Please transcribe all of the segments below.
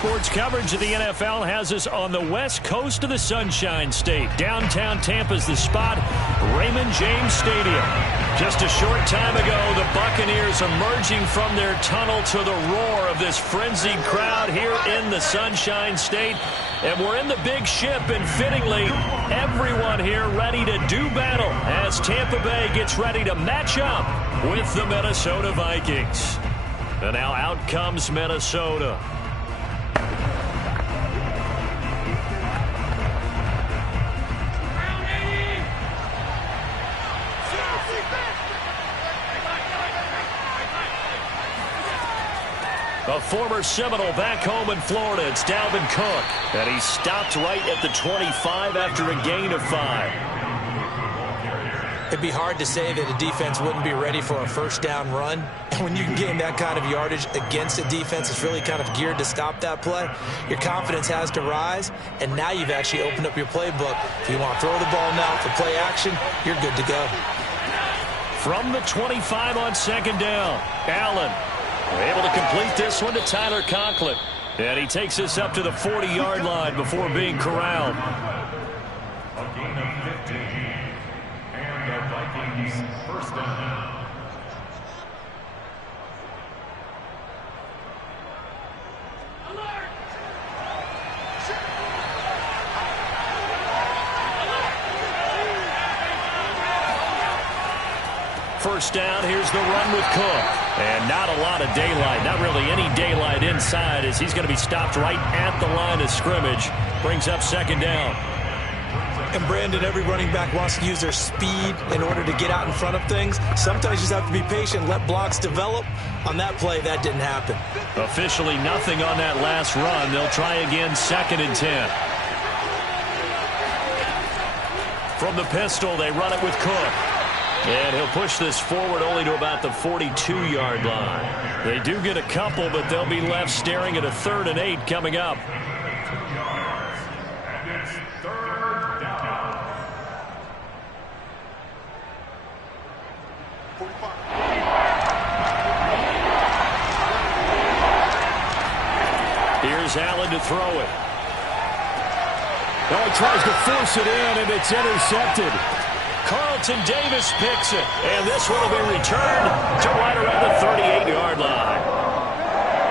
Sports coverage of the NFL has us on the west coast of the Sunshine State. Downtown Tampa's the spot, Raymond James Stadium. Just a short time ago, the Buccaneers emerging from their tunnel to the roar of this frenzied crowd here in the Sunshine State. And we're in the big ship, and fittingly, everyone here ready to do battle as Tampa Bay gets ready to match up with the Minnesota Vikings. And now out comes Minnesota. A former Seminole back home in Florida, it's Dalvin Cook. And he stopped right at the 25 after a gain of 5. It'd be hard to say that a defense wouldn't be ready for a first down run. And when you can gain that kind of yardage against a defense that's really kind of geared to stop that play, your confidence has to rise. And now you've actually opened up your playbook. If you want to throw the ball now for play action, you're good to go. From the 25 on second down, Allen able to complete this one to Tyler Conklin. And he takes us up to the 40-yard line before being corralled. A gain of 15. And the Vikings first down. first down. Here's the run with Cook. And not a lot of daylight. Not really any daylight inside as he's going to be stopped right at the line of scrimmage. Brings up second down. And Brandon, every running back wants to use their speed in order to get out in front of things. Sometimes you just have to be patient, let blocks develop. On that play, that didn't happen. Officially nothing on that last run. They'll try again, 2nd and 10. From the pistol, they run it with Cook. And he'll push this forward only to about the 42-yard line. They do get a couple, but they'll be left staring at a 3rd and 8 coming up. Here's Allen to throw it. Oh, he tries to force it in, and it's intercepted. Carlton Davis picks it, and this one will be returned to right around the 38-yard line.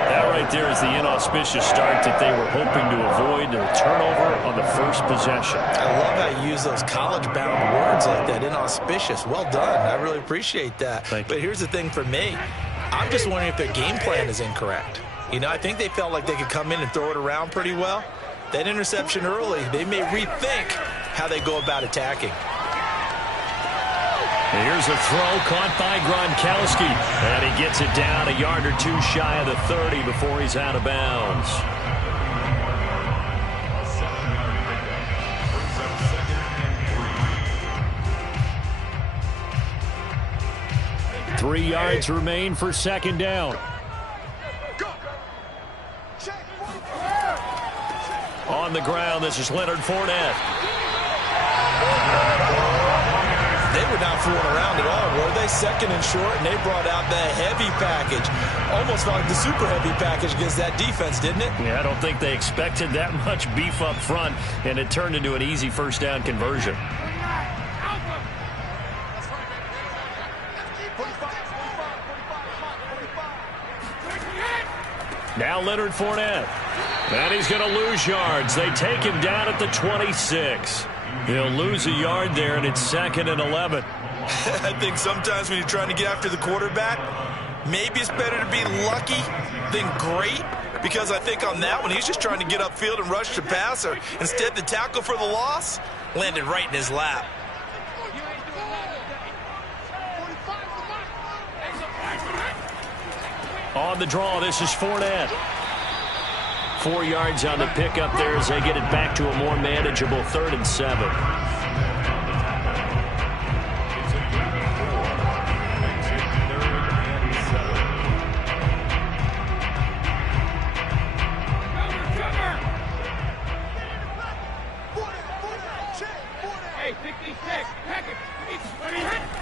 That right there is the inauspicious start that they were hoping to avoid, a turnover on the first possession. I love how you use those college-bound words like that, inauspicious. Well done. I really appreciate that. But here's the thing for me. I'm just wondering if their game plan is incorrect. You know, I think they felt like they could come in and throw it around pretty well. That interception early, they may rethink how they go about attacking. Here's a throw caught by Gronkowski. And he gets it down a yard or two shy of the 30 before he's out of bounds. Three yards remain for second down. On the ground, this is Leonard Fournette. They were not fooling around at all, were they? 2nd and short, and they brought out the heavy package. Almost like the super heavy package against that defense, didn't it? Yeah, I don't think they expected that much beef up front, and it turned into an easy first down conversion. Now Leonard Fournette. And he's going to lose yards. They take him down at the 26. He'll lose a yard there, and it's 2nd and 11. I think sometimes when you're trying to get after the quarterback, maybe it's better to be lucky than great, because I think on that one, he's just trying to get upfield and rush the passer. Instead, the tackle for the loss landed right in his lap. On the draw, this is Fournette. 4 yards on the pickup there as they get it back to a more manageable 3rd and 7.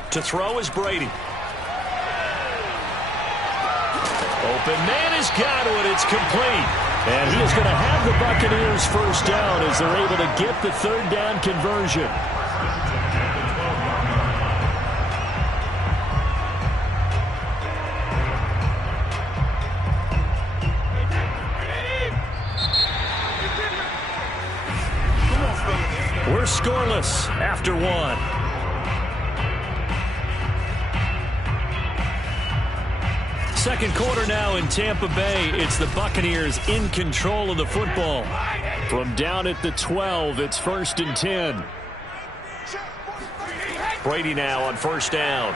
To throw is Brady. Open man has got it. It's complete. And he is going to have the Buccaneers first down as they're able to get the 3rd down conversion. We're scoreless after 1. Second quarter now in Tampa Bay. It's the Buccaneers in control of the football. From down at the 12, it's 1st and 10. Brady now on first down.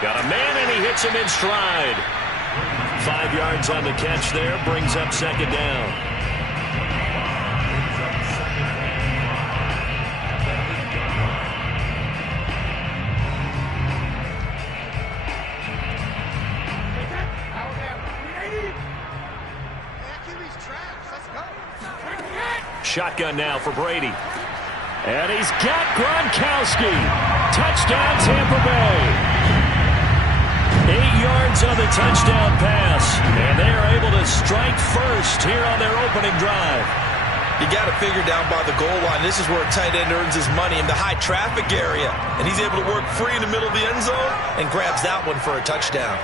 Got a man, and he hits him in stride. 5 yards on the catch there, brings up second down. Shotgun now for Brady. And he's got Gronkowski. Touchdown, Tampa Bay. 8 yards on the touchdown pass. And they are able to strike first here on their opening drive. You got to figure down by the goal line. This is where a tight end earns his money in the high traffic area. And he's able to work free in the middle of the end zone and grabs that one for a touchdown.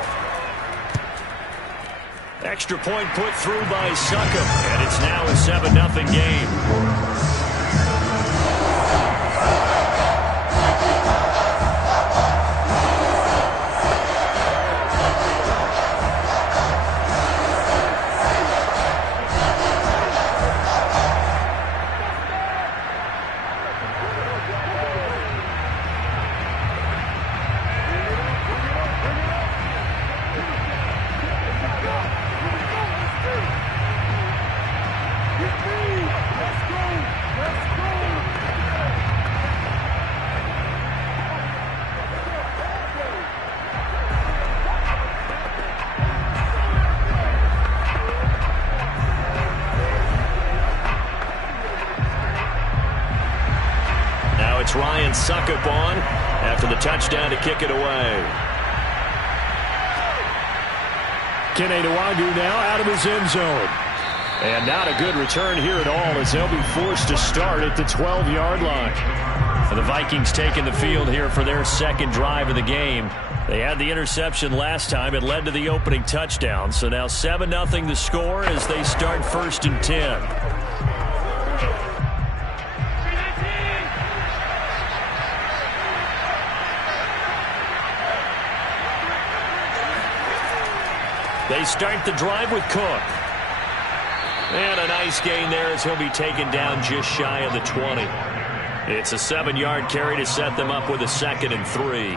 Extra point put through by Succop, and it's now a 7-0 game. suck up on after the touchdown to kick it away. Kene Nwangwu now out of his end zone. And not a good return here at all as they'll be forced to start at the 12-yard line. And the Vikings taking the field here for their second drive of the game. They had the interception last time. It led to the opening touchdown. So now 7-0 the score as they start 1st and 10. They start the drive with Cook. And a nice gain there as he'll be taken down just shy of the 20. It's a 7-yard carry to set them up with a 2nd and 3.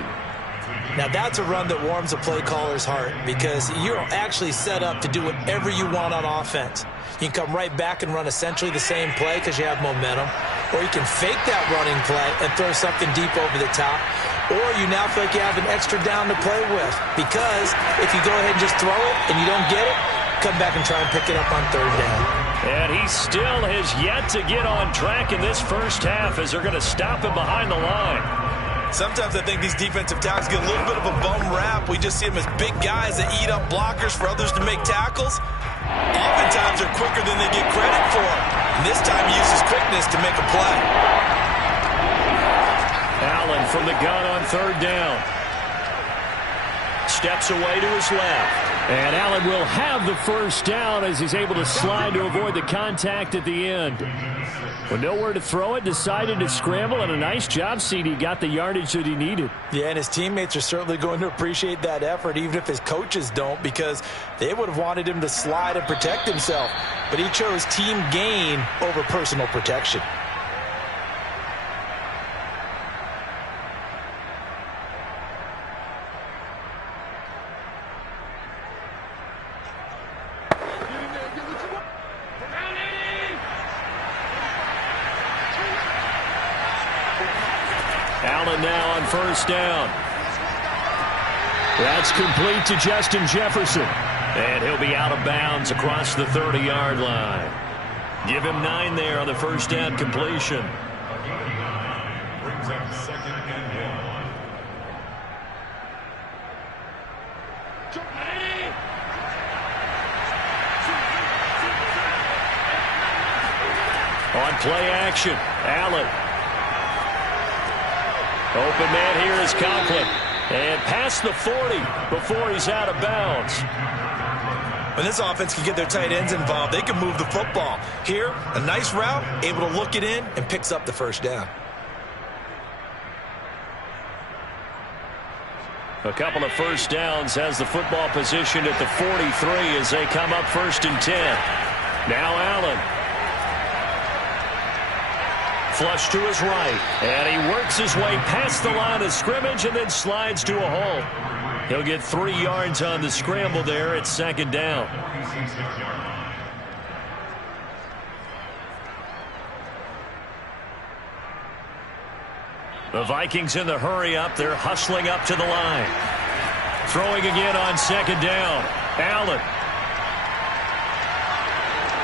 Now that's a run that warms a play caller's heart because you're actually set up to do whatever you want on offense. You can come right back and run essentially the same play because you have momentum. Or you can fake that running play and throw something deep over the top. Or you now feel like you have an extra down to play with because if you go ahead and just throw it and you don't get it, come back and try and pick it up on 3rd down. And he still has yet to get on track in this first half as they're going to stop him behind the line. Sometimes I think these defensive tackles get a little bit of a bum rap. We just see them as big guys that eat up blockers for others to make tackles. Oftentimes they're quicker than they get credit for. And this time he uses quickness to make a play. Allen from the gun on 3rd down. Steps away to his left. And Allen will have the first down as he's able to slide to avoid the contact at the end. With nowhere to throw it, decided to scramble, and a nice job, CD. Got the yardage that he needed. Yeah, and his teammates are certainly going to appreciate that effort, even if his coaches don't, because they would have wanted him to slide and protect himself. But he chose team gain over personal protection. Allen now on 1st down. That's complete to Justin Jefferson. And he'll be out of bounds across the 30-yard line. Give him 9 there on the 1st down completion. Brings up 2nd and 1. On play action, Allen. Open man here is Conklin. And past the 40 before he's out of bounds. When this offense can get their tight ends involved, they can move the football. Here, a nice route, able to look it in, and picks up the 1st down. A couple of 1st downs has the football positioned at the 43 as they come up 1st and 10. Now Allen. Flush to his right, and he works his way past the line of scrimmage and then slides to a halt. He'll get 3 yards on the scramble there at 2nd down. The Vikings in the hurry up. They're hustling up to the line. Throwing again on 2nd down. Allen.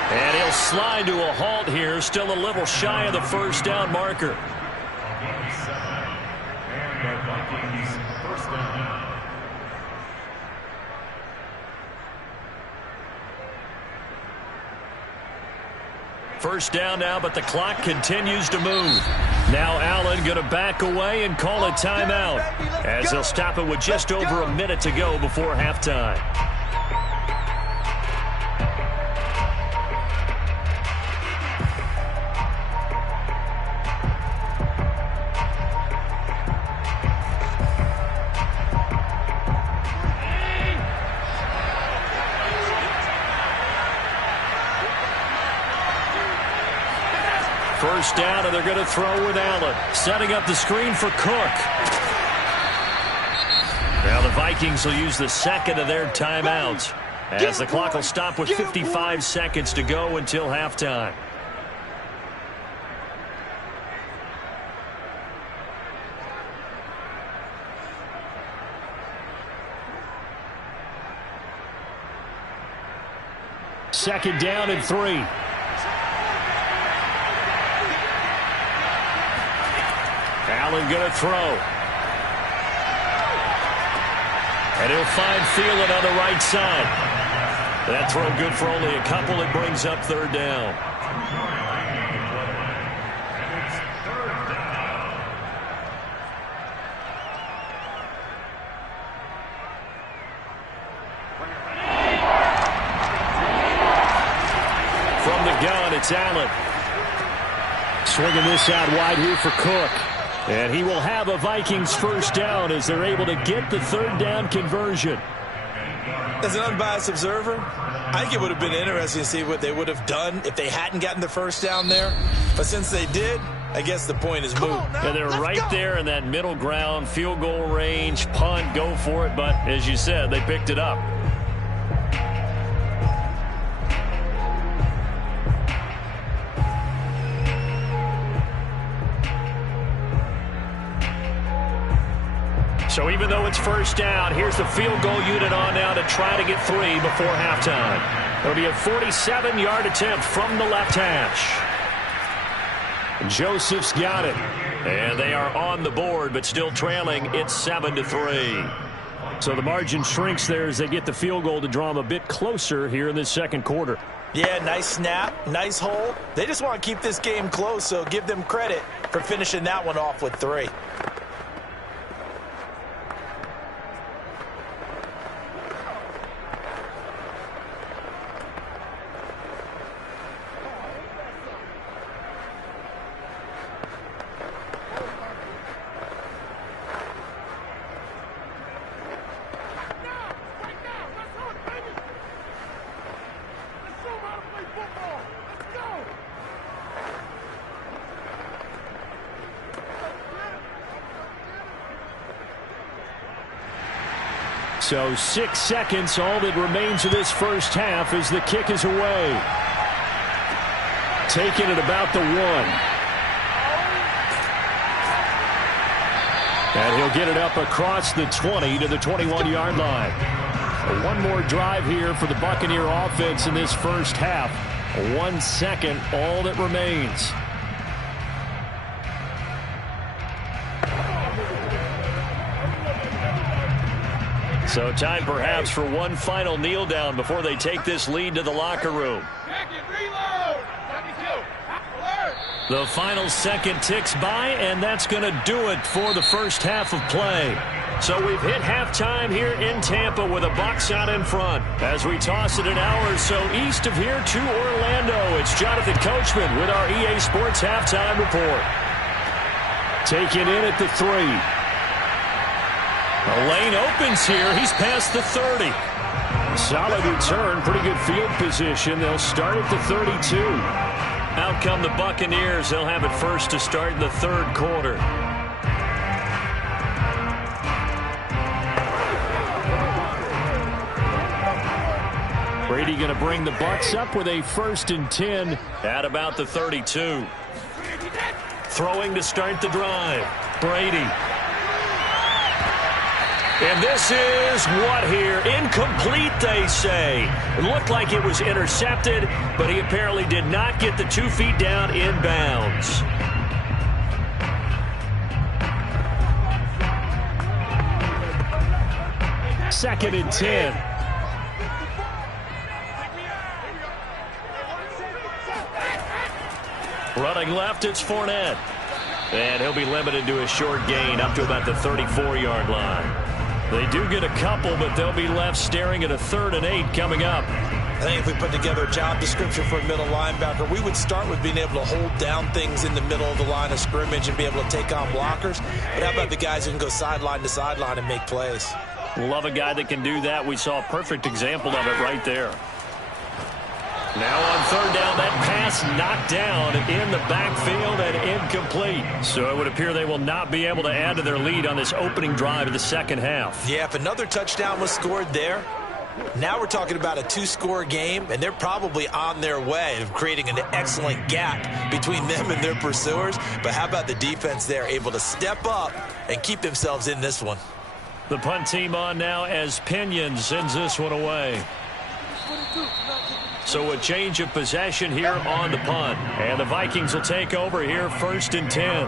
And he'll slide to a halt here, still a little shy of the 1st down marker. And the Vikings 1st down. First down now, but the clock continues to move. Now Allen going to back away and call a timeout as they'll stop it with just over a minute to go before halftime. First down, and they're going to throw with Allen. Setting up the screen for Cook. Now the Vikings will use the 2nd of their timeouts as the clock will stop with 55 seconds to go until halftime. Second down and 3. Allen going to throw. And he'll find Thielen on the right side. That throw good for only a couple. It brings up third down. From the gun, it's Allen. Swinging this out wide here for Cook. And he will have a Vikings first down as they're able to get the third down conversion. As an unbiased observer, I think it would have been interesting to see what they would have done if they hadn't gotten the first down there. But since they did, I guess the point is moot. And they're right there in that middle ground, field goal range, punt, go for it. But as you said, they picked it up. So even though it's first down, here's the field goal unit on now to try to get 3 before halftime. It'll be a 47-yard attempt from the left hash. Joseph's got it. And they are on the board, but still trailing. It's 7-3. So the margin shrinks there as they get the field goal to draw them a bit closer here in this second quarter. Yeah, nice snap, nice hole. They just want to keep this game close, so give them credit for finishing that one off with 3. So 6 seconds, all that remains of this first half as the kick is away. Taken at about the 1. And he'll get it up across the 20 to the 21-yard line. One more drive here for the Buccaneer offense in this first half. 1 second, all that remains. So time perhaps for one final kneel down before they take this lead to the locker room. The final second ticks by, and that's going to do it for the first half of play. So we've hit halftime here in Tampa with a Bucs out in front. As we toss it an hour or so east of here to Orlando, it's Jonathan Coachman with our EA Sports Halftime Report. Taken in at the 3. The lane opens here. He's past the 30. Solid return. Pretty good field position. They'll start at the 32. Out come the Buccaneers. They'll have it first to start in the third quarter. Brady going to bring the Bucs up with a 1st and 10 at about the 32. Throwing to start the drive. Brady. And this is what here? Incomplete, they say. It looked like it was intercepted, but he apparently did not get the 2 feet down in bounds. Second and 10. Running left, it's Fournette. And he'll be limited to a short gain up to about the 34-yard line. They do get a couple, but they'll be left staring at a 3rd and 8 coming up. I think if we put together a job description for a middle linebacker, we would start with being able to hold down things in the middle of the line of scrimmage and be able to take on blockers. But how about the guys who can go sideline to sideline and make plays? Love a guy that can do that. We saw a perfect example of it right there. Now on 3rd down, that pass knocked down in the backfield and incomplete. So it would appear they will not be able to add to their lead on this opening drive of the second half. Yeah, if another touchdown was scored there, now we're talking about a 2-score game, and they're probably on their way of creating an excellent gap between them and their pursuers. But how about the defense there, able to step up and keep themselves in this one? The punt team on now as Pinion sends this one away. So a change of possession here on the punt. And the Vikings will take over here 1st and 10.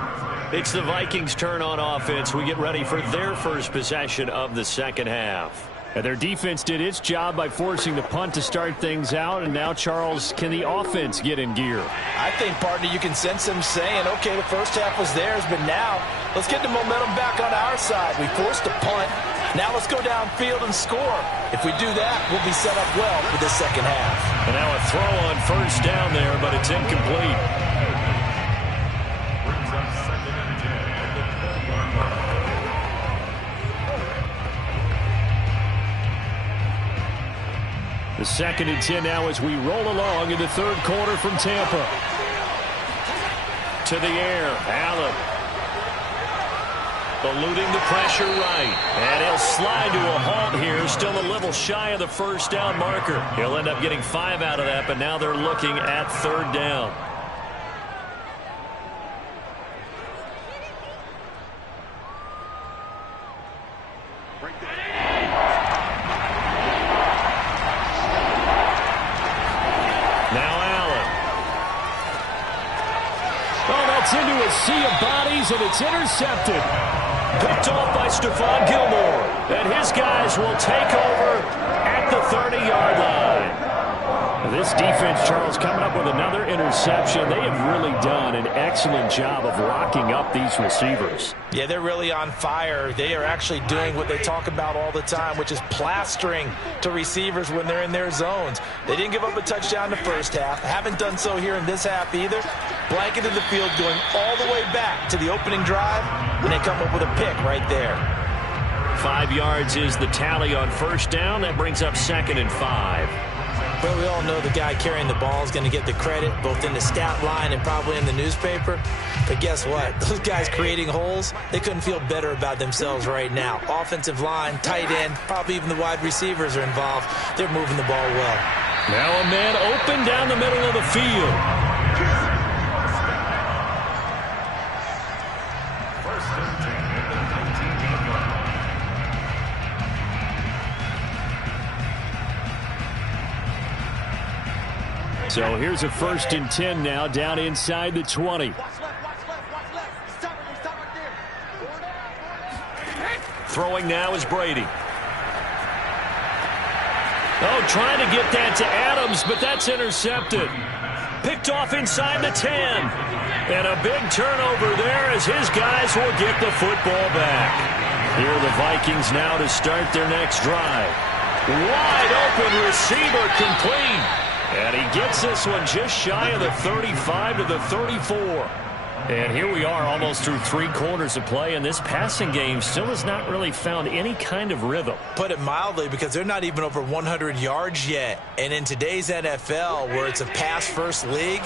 It's the Vikings' turn on offense. We get ready for their first possession of the second half. And their defense did its job by forcing the punt to start things out. And now, Charles, can the offense get in gear? I think, partner, you can sense them saying, okay, the first half was theirs, but now let's get the momentum back on our side. We forced a punt. Now let's go downfield and score. If we do that, we'll be set up well for the second half. And now a throw on first down there, but it's incomplete. Brings up 2nd and 10 at the 20-yard line. The 2nd and 10 now as we roll along in the third quarter from Tampa. To the air, Allen. Eluding the pressure right. And he'll slide to a halt here. Still a little shy of the first down marker. He'll end up getting 5 out of that, but now they're looking at 3rd down. Into a sea of bodies, and it's intercepted. Picked off by Stephon Gilmore. And his guys will take over at the 30-yard line. This defense, Charles, coming up with another interception. They have really done an excellent job of locking up these receivers. Yeah, they're really on fire. They are actually doing what they talk about all the time, which is plastering to receivers when they're in their zones. They didn't give up a touchdown the first half. Haven't done so here in this half either. Blanketed the field going all the way back to the opening drive, and they come up with a pick right there. 5 yards is the tally on first down. That brings up 2nd and 5. Well, we all know the guy carrying the ball is going to get the credit, both in the stat line and probably in the newspaper. But guess what? Those guys creating holes, they couldn't feel better about themselves right now. Offensive line, tight end, probably even the wide receivers are involved. They're moving the ball well. Now a man open down the middle of the field. So here's a 1st and 10 now down inside the 20. Throwing now is Brady. Oh, trying to get that to Adams, but that's intercepted. Picked off inside the 10. And a big turnover there as his guys will get the football back. Here are the Vikings now to start their next drive. Wide open receiver complete. And he gets this one just shy of the 35 to the 34. And here we are almost through 3 quarters of play, and this passing game still has not really found any kind of rhythm. Put it mildly, because they're not even over 100 yards yet. And in today's NFL, where it's a pass-first league,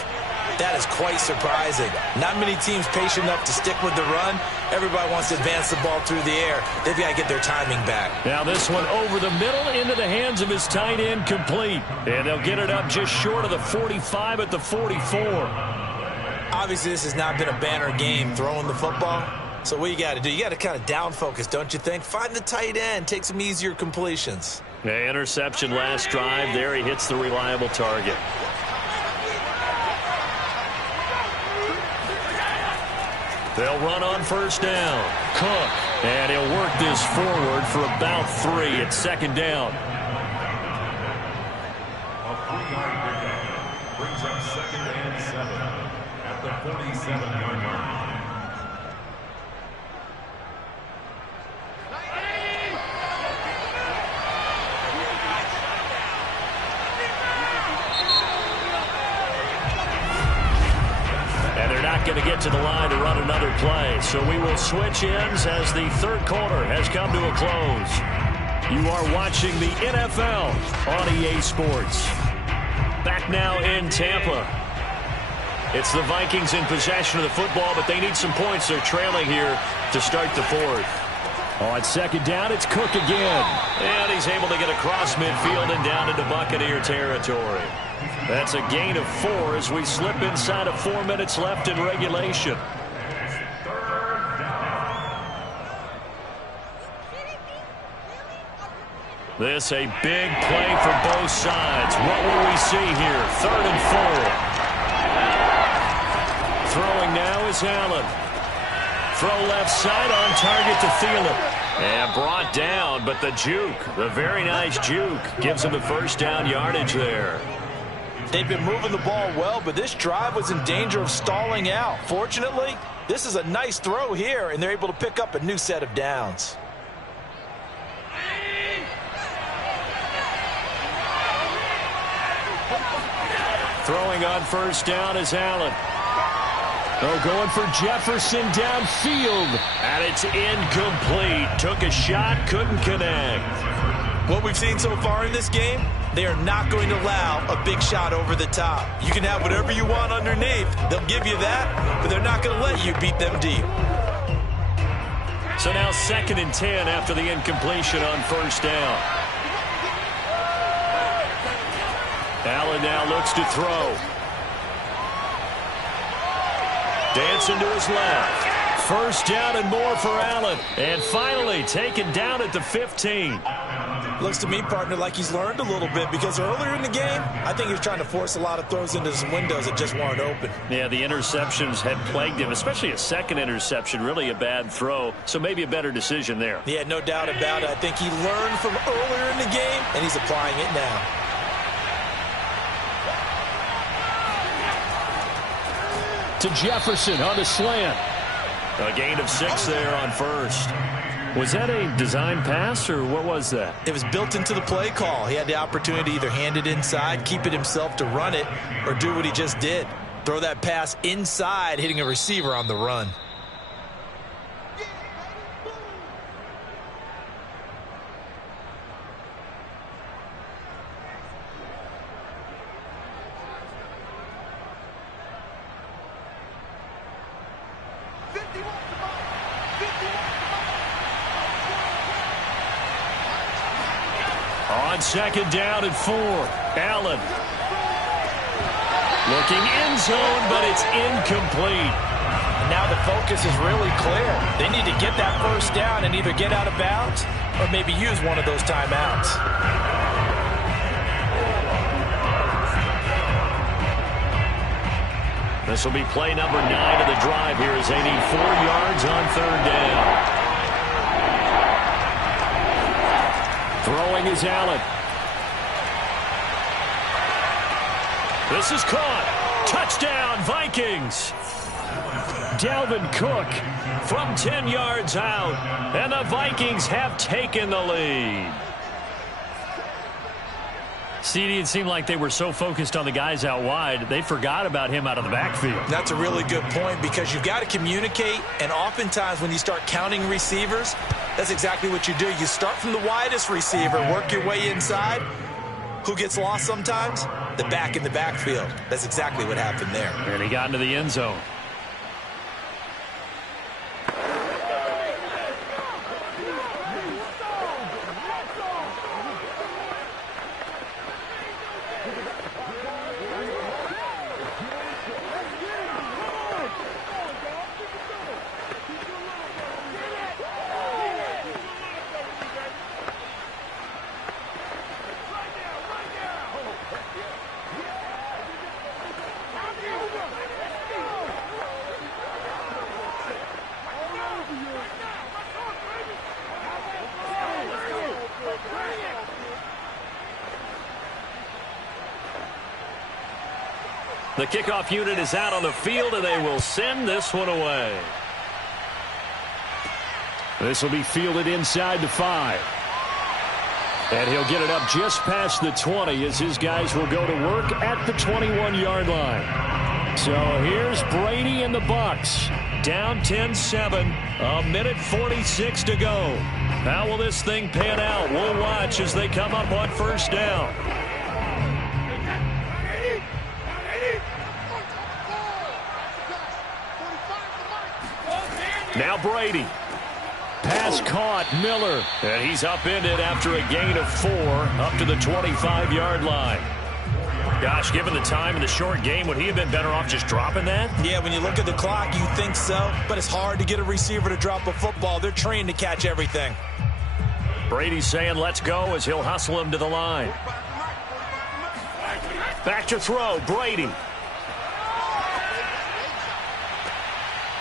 that is quite surprising. Not many teams patient enough to stick with the run. Everybody wants to advance the ball through the air. They've got to get their timing back. Now this one over the middle into the hands of his tight end, complete. And they'll get it up just short of the 45 at the 44. Obviously, this has not been a banner game throwing the football. So what you got to do, you got to kind of down focus, don't you think? Find the tight end, take some easier completions. Yeah, interception last drive. There he hits the reliable target. They'll run on first down. Cook. And he'll work this forward for about 3 at 2nd down. A 3-yard pickup brings up 2nd and 7 at the 47-yard line. Going to get to the line to run another play. So we will switch ends as the 3rd quarter has come to a close. You are watching the NFL on EA Sports. Back now in Tampa. It's the Vikings in possession of the football, but they need some points. They're trailing here to start the 4th. On 2nd down, it's Cook again. And he's able to get across midfield and down into Buccaneer territory. That's a gain of 4 as we slip inside of 4 minutes left in regulation. This a big play for both sides. What will we see here? 3rd and 4. Throwing now is Allen. throw left side on target to Thielen. And brought down, but the juke, the very nice juke, gives him the first down yardage there. They've been moving the ball well, but this drive was in danger of stalling out. Fortunately, this is a nice throw here, and they're able to pick up a new set of downs. Throwing on first down is Allen. Oh, going for Jefferson downfield. And it's incomplete. Took a shot, couldn't connect. What we've seen so far in this game, they are not going to allow a big shot over the top. You can have whatever you want underneath. They'll give you that, but they're not going to let you beat them deep. So now 2nd and 10 after the incompletion on first down. Allen now looks to throw. Dancing to his left. First down and more for Allen. And finally taken down at the 15. Looks to me, partner, like he's learned a little bit, because earlier in the game, I think he was trying to force a lot of throws into some windows that just weren't open. Yeah, the interceptions had plagued him, especially a second interception, really a bad throw. So maybe a better decision there. Yeah, no doubt about it. I think he learned from earlier in the game, and he's applying it now. To Jefferson on the slant. A gain of 6 there on first. Was that a design pass, or what was that? It was built into the play call. He had the opportunity to either hand it inside, keep it himself to run it, or do what he just did. Throw that pass inside, hitting a receiver on the run. On 2nd down and 4, Allen. Looking end zone, but it's incomplete. And now the focus is really clear. They need to get that first down and either get out of bounds or maybe use one of those timeouts. This will be play number 9 of the drive here as they need 4 yards on 3rd down. Throwing is Allen. This is caught. Touchdown, Vikings. Dalvin Cook from 10 yards out. And the Vikings have taken the lead. CD, it seemed like they were so focused on the guys out wide, they forgot about him out of the backfield. That's a really good point, because you've got to communicate, and oftentimes when you start counting receivers, that's exactly what you do. You start from the widest receiver, work your way inside. Who gets lost sometimes? The back in the backfield. That's exactly what happened there. And he got into the end zone. The kickoff unit is out on the field, and they will send this one away. This will be fielded inside the 5. And he'll get it up just past the 20 as his guys will go to work at the 21-yard line. So here's Brady and the Bucs. Down 10-7, a minute 46 to go. How will this thing pan out? We'll watch as they come up on first down. Now Brady. Pass caught, Miller. And he's upended after a gain of 4 up to the 25-yard line. Gosh, given the time in the short game, would he have been better off just dropping that? Yeah, when you look at the clock, you think so. But it's hard to get a receiver to drop a football. They're trained to catch everything. Brady's saying let's go as he'll hustle him to the line. Back to throw, Brady.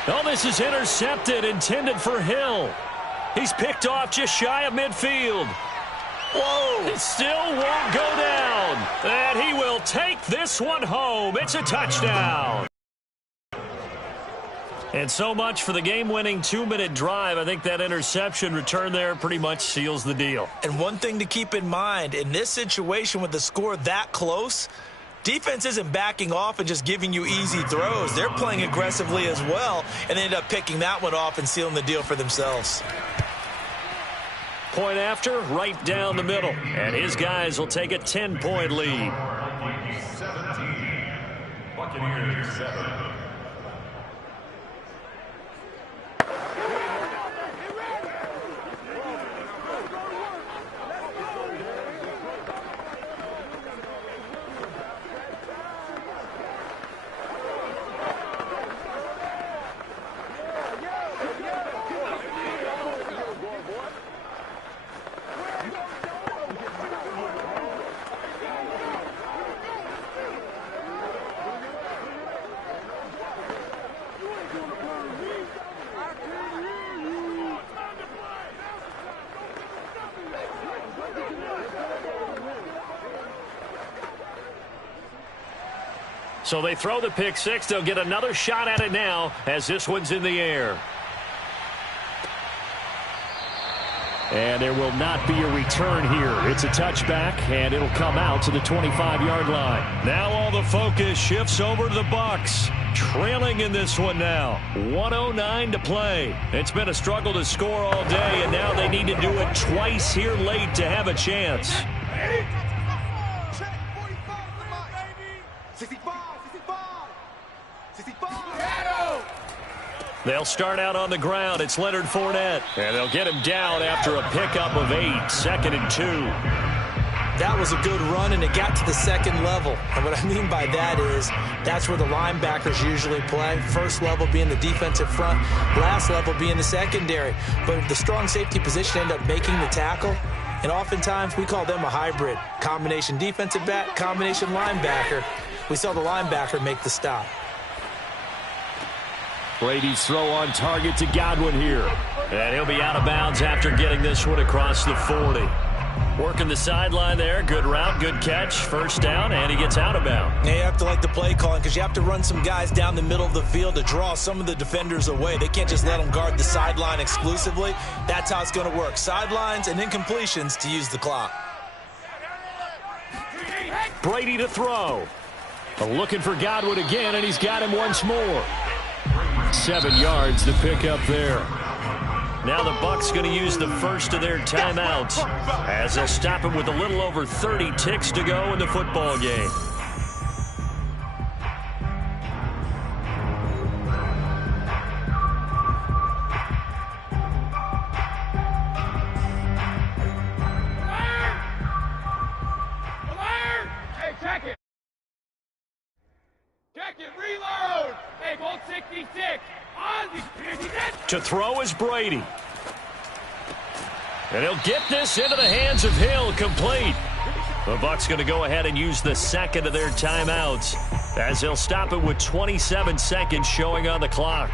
Oh, this is intercepted, intended for Hill. He's picked off just shy of midfield. Whoa! It still won't go down. And he will take this one home. It's a touchdown. And so much for the game-winning 2-minute drive. I think that interception return there pretty much seals the deal. And one thing to keep in mind, in this situation with the score that close, defense isn't backing off and just giving you easy throws. They're playing aggressively as well, and they end up picking that one off and sealing the deal for themselves. Point after, right down the middle. And his guys will take a 10-point lead. 17. Buccaneers 7. So they throw the pick six. They'll get another shot at it now as this one's in the air. And there will not be a return here. It's a touchback, and it'll come out to the 25-yard line. Now all the focus shifts over to the Bucs. Trailing in this one now. 1:09 to play. It's been a struggle to score all day, and now they need to do it twice here late to have a chance. They'll start out on the ground. It's Leonard Fournette. And they'll get him down after a pickup of 8. 2nd and 2. That was a good run, and it got to the second level. And what I mean by that is that's where the linebackers usually play. First level being the defensive front, last level being the secondary. But the strong safety position ended up making the tackle. And oftentimes we call them a hybrid. Combination defensive back, combination linebacker. We saw the linebacker make the stop. Brady's throw on target to Godwin here. And he'll be out of bounds after getting this one across the 40. Working the sideline there. Good route, good catch. First down, and he gets out of bounds. Yeah, you have to like the play calling because you have to run some guys down the middle of the field to draw some of the defenders away. They can't just let them guard the sideline exclusively. That's how it's going to work. Sidelines and incompletions to use the clock. Brady to throw. Looking for Godwin again, and he's got him once more. 7 yards to pick up there. Now the Bucs going to use the first of their timeouts as they'll stop him with a little over 30 ticks to go in the football game. Hey, check it. Check it, reload! Hey, Bolt 66! To throw is Brady. And he'll get this into the hands of Hill, complete. The Bucs going to go ahead and use the second of their timeouts as they'll stop it with 27 seconds showing on the clock.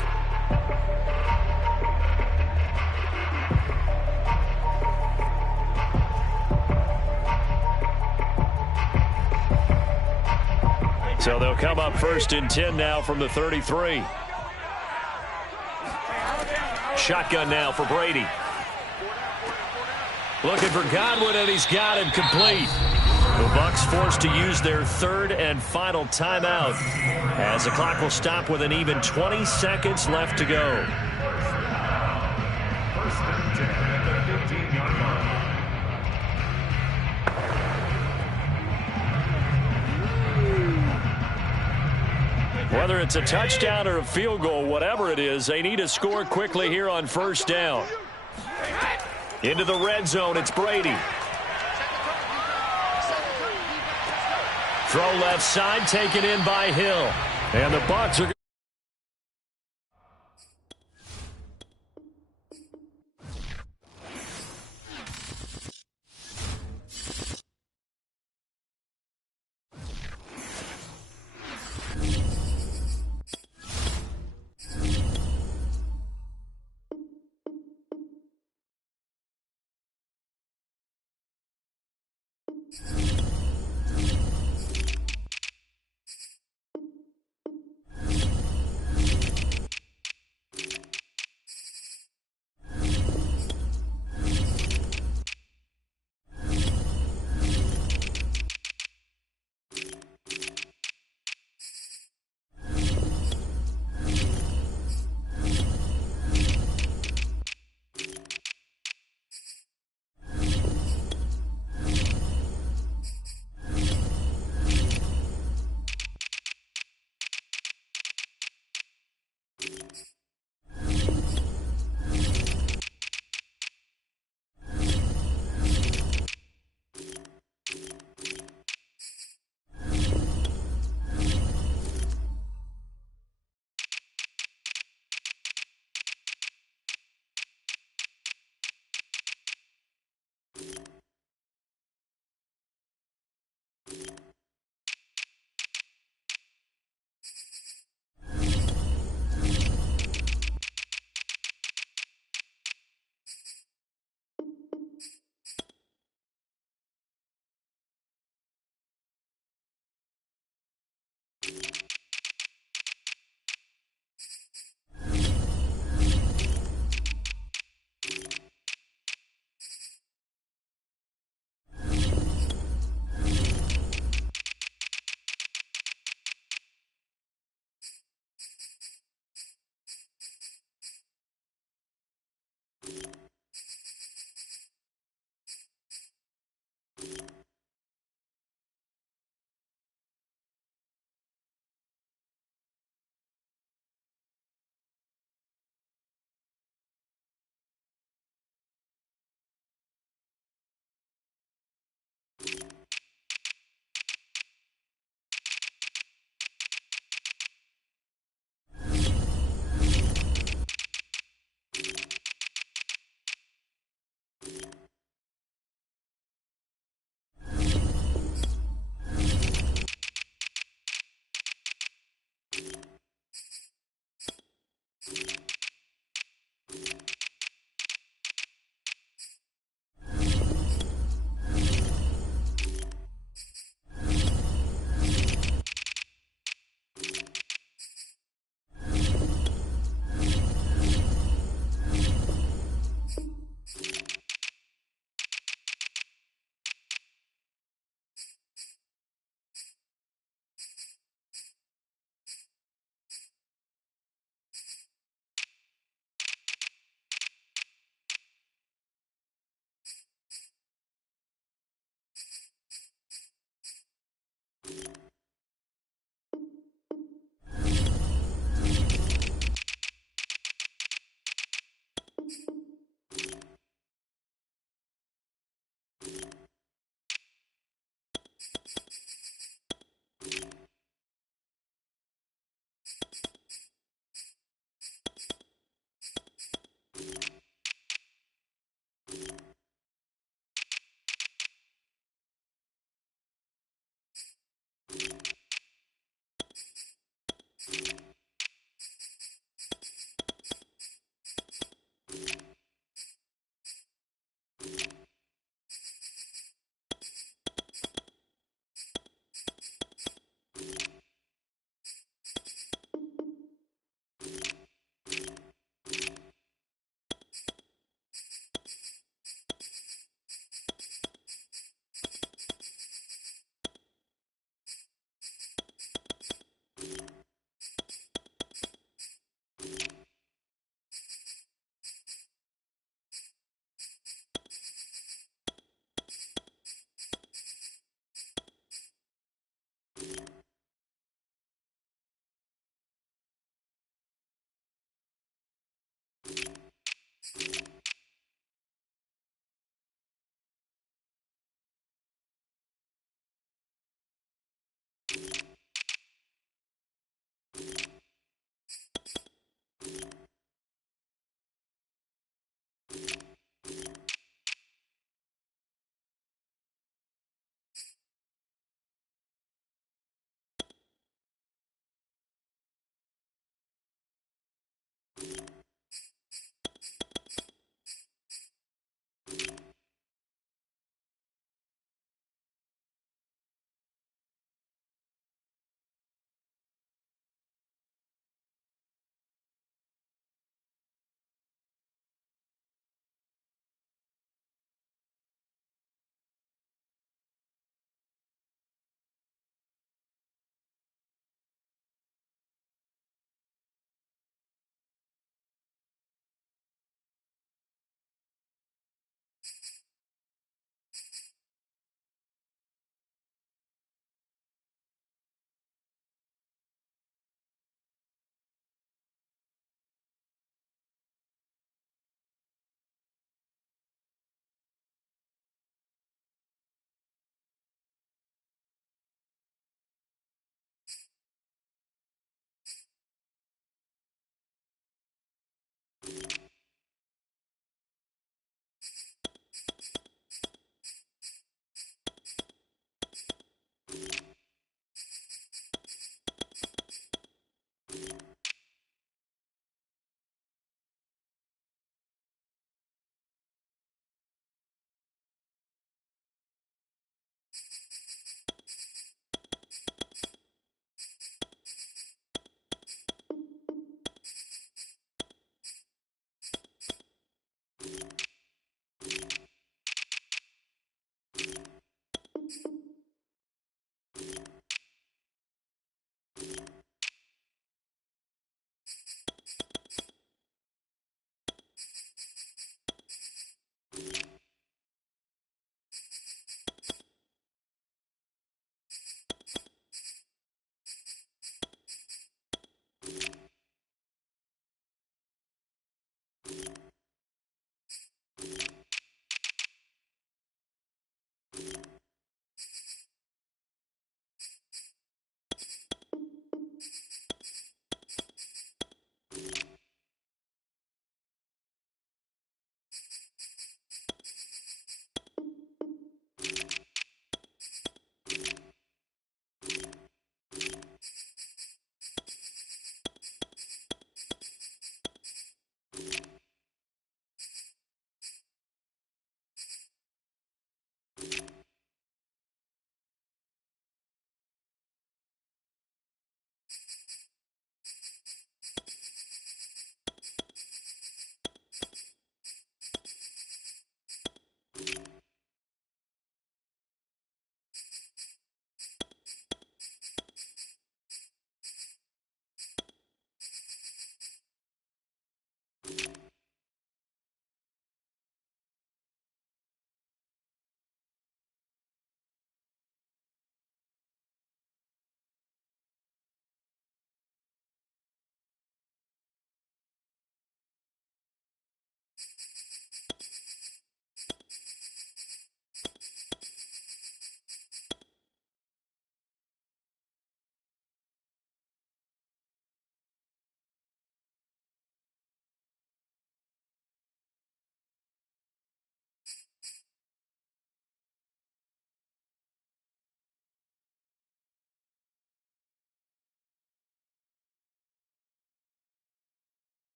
So they'll come up 1st and 10 now from the 33. Shotgun now for Brady. Looking for Godwin, and he's got him complete. The Bucs forced to use their 3rd and final timeout as the clock will stop with an even 20 seconds left to go. 1st and 10 at the 15-yard line. Whether it's a touchdown or a field goal, whatever it is, they need to score quickly here on 1st down. Into the red zone, it's Brady. Throw left side, taken in by Hill. And the Bucs are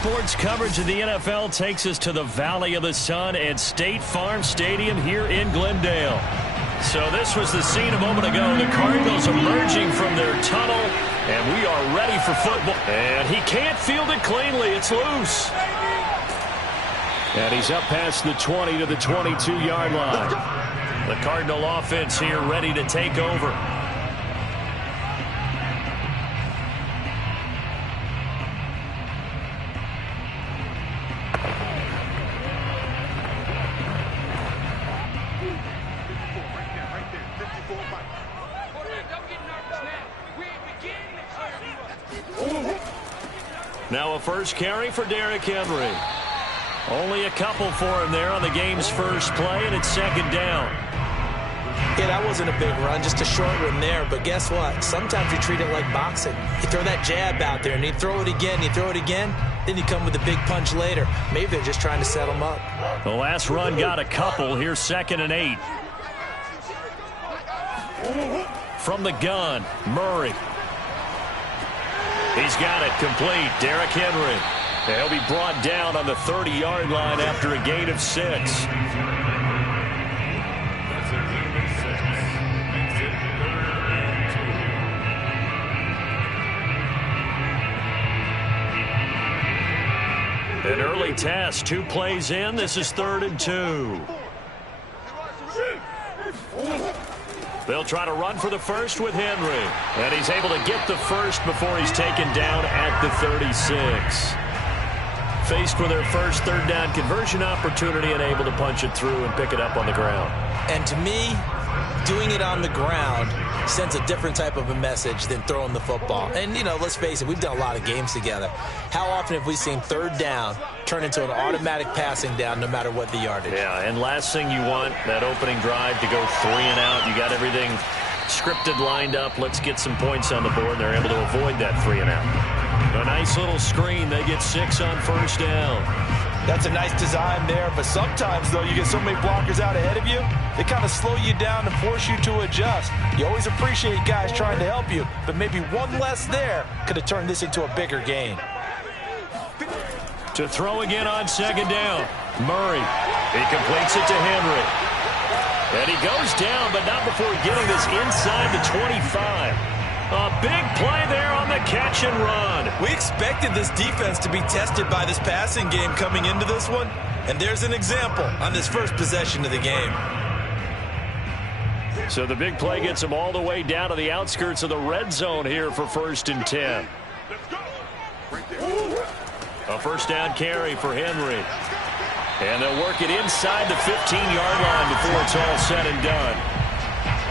sports coverage of the NFL takes us to the Valley of the Sun at State Farm Stadium here in Glendale. So this was the scene a moment ago. The Cardinals emerging from their tunnel, and we are ready for football. And he can't field it cleanly. It's loose. And he's up past the 20 to the 22-yard line. The Cardinal offense here ready to take over. Now a first carry for Derrick Henry. Only a couple for him there on the game's first play, and it's second down. Yeah, that wasn't a big run, just a short one there. But guess what? Sometimes you treat it like boxing. You throw that jab out there, and you throw it again, then you come with a big punch later. Maybe they're just trying to set him up. The last run got a couple. Here's 2nd and 8. From the gun, Murray. He's got it complete. Derrick Henry. He'll be brought down on the 30-yard line after a gain of 6. An early test. 2 plays in. This is 3rd and 2. They'll try to run for the first with Henry. And he's able to get the first before he's taken down at the 36. Faced with their first 3rd down conversion opportunity and able to punch it through and pick it up on the ground. And to me, doing it on the ground sends a different type of a message than throwing the football. And, you know, let's face it, we've done a lot of games together. How often have we seen 3rd down turn into an automatic passing down no matter what the yardage? Yeah, and last thing you want, that opening drive to go 3 and out. You got everything scripted, lined up. Let's get some points on the board. They're able to avoid that 3 and out. A nice little screen. They get 6 on first down. That's a nice design there, but sometimes, though, you get so many blockers out ahead of you, they kind of slow you down and force you to adjust. You always appreciate guys trying to help you, but maybe one less there could have turned this into a bigger game. To throw again on 2nd down. Murray. He completes it to Henry. And he goes down, but not before getting this inside the 25. A big play there on the catch and run. We expected this defense to be tested by this passing game coming into this one, and there's an example on this first possession of the game. So the big play gets them all the way down to the outskirts of the red zone here for 1st and 10. A first down carry for Henry. And they'll work it inside the 15-yard line before it's all said and done.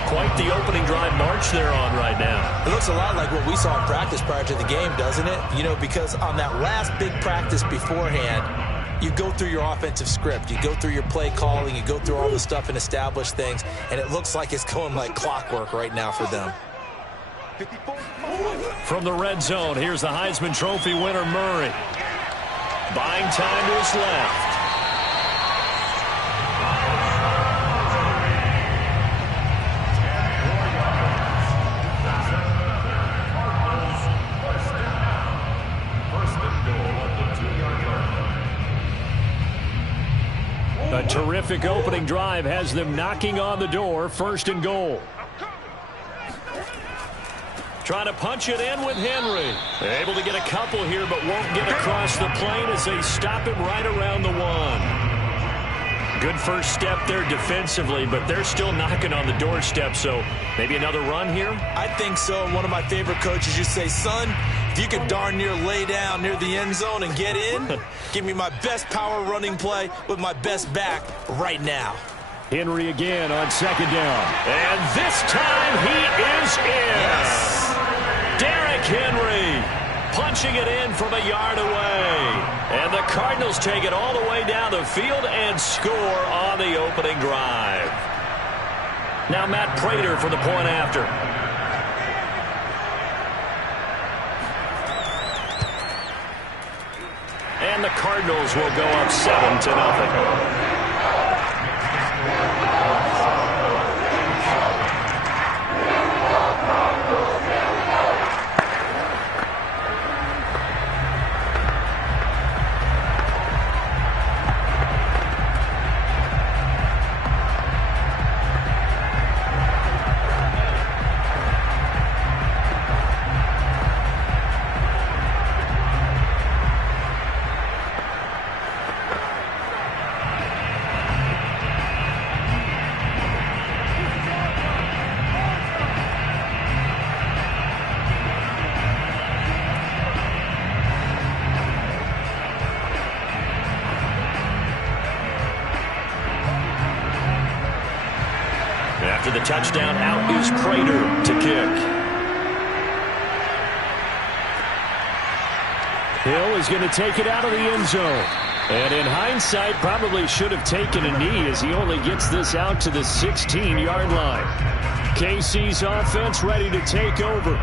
Quite the opening drive march they're on right now. It looks a lot like what we saw in practice prior to the game, doesn't it? You know, because on that last big practice beforehand, you go through your offensive script. You go through your play calling. You go through all the stuff and establish things. And it looks like it's going like clockwork right now for them. From the red zone, here's the Heisman Trophy winner, Murray. Buying time to his left. A terrific opening drive has them knocking on the door. 1st and goal. Trying to punch it in with Henry. They're able to get a couple here, but won't get across the plane as they stop him right around the 1. Good first step there defensively, but they're still knocking on the doorstep, so maybe another run here? I think so. One of my favorite coaches used to say, son, if you can darn near lay down near the end zone and get in, give me my best power running play with my best back right now. Henry again on 2nd down. And this time he is in. Yes. Derrick Henry punching it in from a yard away. And the Cardinals take it all the way down the field and score on the opening drive. Now Matt Prater for the point after. And the Cardinals will go up 7-0. touchdown. Out is Prater to kick. Hill is going to take it out of the end zone. And in hindsight, probably should have taken a knee as he only gets this out to the 16-yard line. KC's offense ready to take over.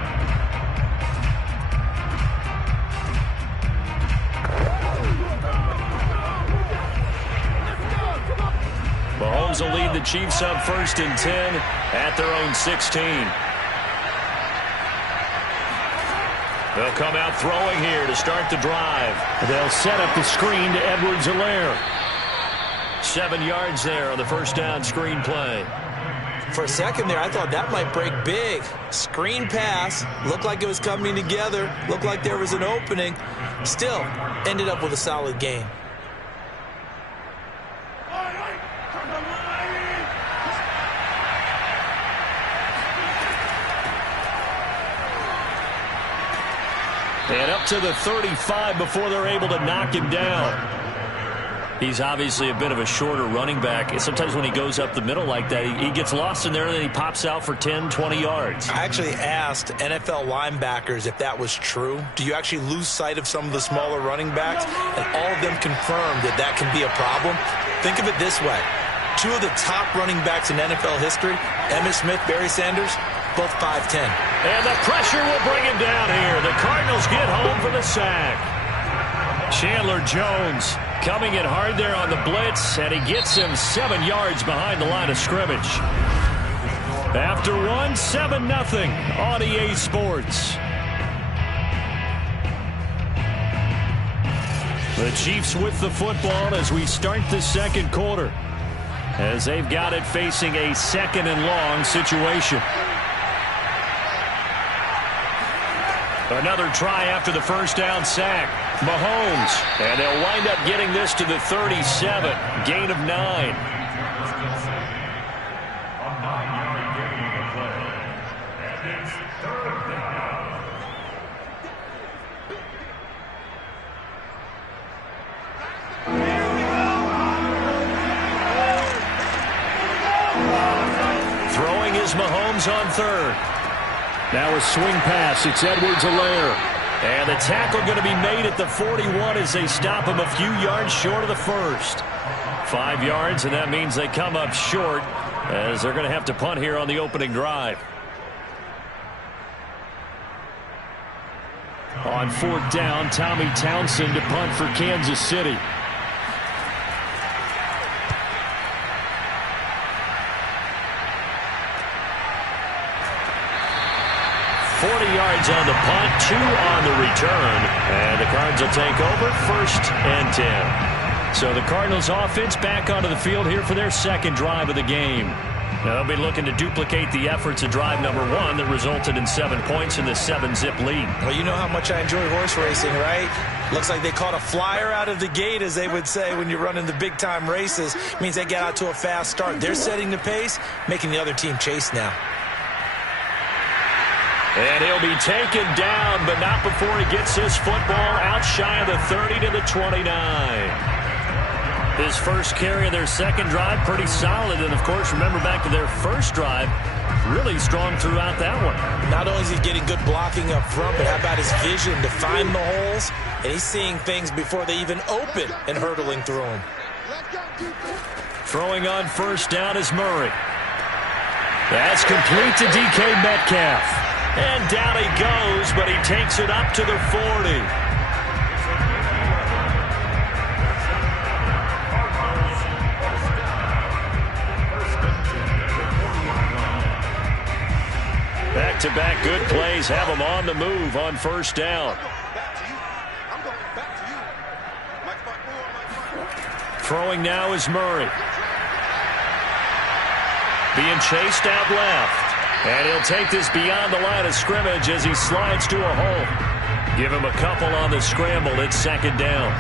Mahomes will lead the Chiefs up 1st and 10 at their own 16. They'll come out throwing here to start the drive. They'll set up the screen to Edwards-Helaire. 7 yards there on the first down screen play. For a second there, I thought that might break big. Screen pass. Looked like it was coming together. Looked like there was an opening. Still, ended up with a solid gain. And up to the 35 before they're able to knock him down. He's obviously a bit of a shorter running back. And sometimes when he goes up the middle like that, he gets lost in there and then he pops out for 10, 20 yards. I actually asked NFL linebackers if that was true. Do you actually lose sight of some of the smaller running backs? And all of them confirmed that that can be a problem. Think of it this way. 2 of the top running backs in NFL history, Emmitt Smith, Barry Sanders, both 5'10". And the pressure will bring him down here. The Cardinals get home for the sack. Chandler Jones coming in hard there on the blitz, and he gets him 7 yards behind the line of scrimmage. After 1, 7-0 on EA Sports. The Chiefs with the football as we start the second quarter, as they've got it facing a 2nd and long situation. Another try after the first down sack. Mahomes. And they'll wind up getting this to the 37. Gain of 9. A 9-yard gain on the play. And it's 3rd down. Throwing is Mahomes on 3rd. Now a swing pass. It's Edwards-Helaire. And the tackle going to be made at the 41 as they stop him a few yards short of the first. 5 yards, and that means they come up short as they're going to have to punt here on the opening drive. On 4th down, Tommy Townsend to punt for Kansas City. Yards on the punt, 2 on the return, and the Cards will take over 1st and 10. So the Cardinals offense back onto the field here for their second drive of the game. Now they'll be looking to duplicate the efforts of drive number 1 that resulted in 7 points in the 7-zip lead. Well, you know how much I enjoy horse racing, right? Looks like they caught a flyer out of the gate, as they would say when you're running the big-time races. It means they get out to a fast start. They're setting the pace, making the other team chase now. And he'll be taken down, but not before he gets his football out shy of the 30 to the 29. His first carry of their second drive, pretty solid. And, of course, remember back to their first drive, really strong throughout that one. Not only is he getting good blocking up front, but how about his vision to find the holes? And he's seeing things before they even open and hurdling through them. Throwing on first down is Murray. That's complete to DK Metcalf. And down he goes, but he takes it up to the 40. Back-to-back good plays have him on the move on first down. Throwing now is Murray. Being chased out left. And he'll take this beyond the line of scrimmage as he slides to a hole. Give him a couple on the scramble. It's second down.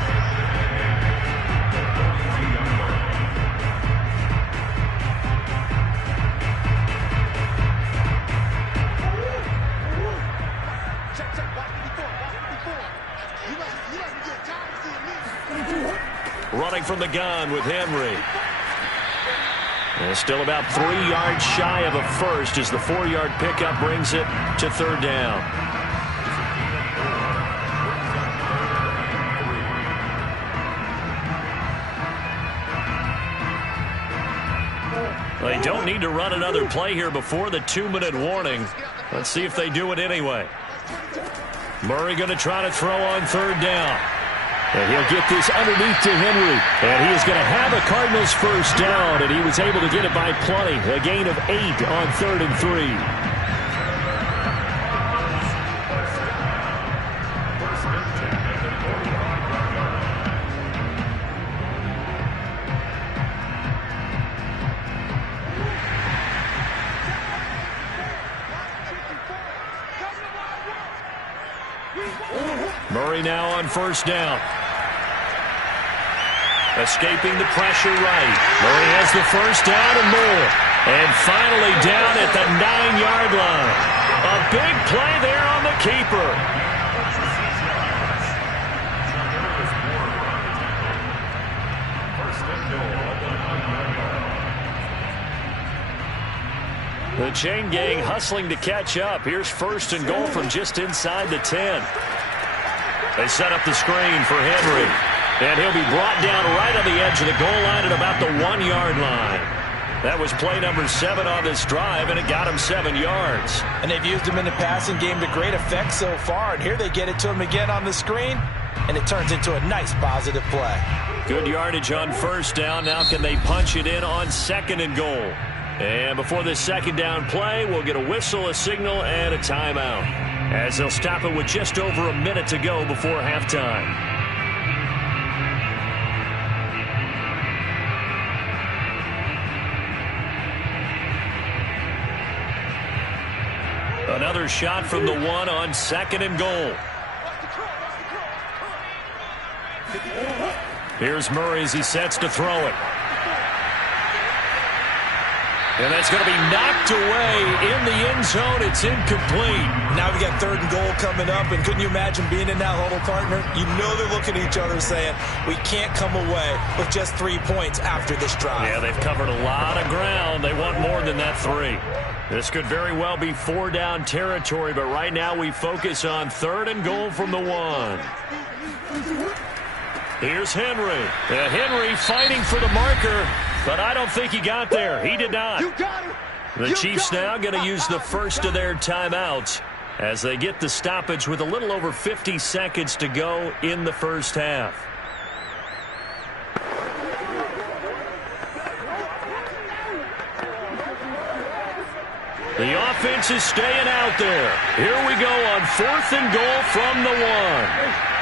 Running from the gun with Henry. And still about 3 yards shy of a first as the 4-yard pickup brings it to third down. They don't need to run another play here before the 2-minute warning. Let's see if they do it anyway. Murray going to try to throw on third down. And he'll get this underneath to Henry. And he is going to have a Cardinals first down, and he was able to get it by plenty. A gain of 8 on 3rd and 3. Murray now on first down. Escaping the pressure right. Murray has the first down and more. And finally down at the 9-yard line. A big play there on the keeper. The chain gang hustling to catch up. Here's first and goal from just inside the 10. They set up the screen for Henry. And he'll be brought down right on the edge of the goal line at about the 1-yard line. That was play number 7 on this drive, and it got him 7 yards. And they've used him in the passing game to great effect so far. And here they get it to him again on the screen, and it turns into a nice positive play. Good yardage on first down. Now can they punch it in on 2nd and goal? And before this 2nd down play, we'll get a whistle, a signal, and a timeout, as they'll stop it with just over a minute to go before halftime. Another shot from the 1 on 2nd and goal. Here's Murray as he sets to throw it. And that's going to be knocked away in the end zone. It's incomplete. Now we got 3rd and goal coming up, and couldn't you imagine being in that huddle, partner? You know they're looking at each other saying, we can't come away with just 3 points after this drive. Yeah, they've covered a lot of ground. They want more than that 3. This could very well be 4-down territory, but right now we focus on 3rd and goal from the 1. Here's Henry. Henry fighting for the marker, but I don't think he got there. He did not. The Chiefs now going to use the first of their timeouts as they get the stoppage with a little over 50 seconds to go in the first half. The offense is staying out there. Here we go on 4th and goal from the 1.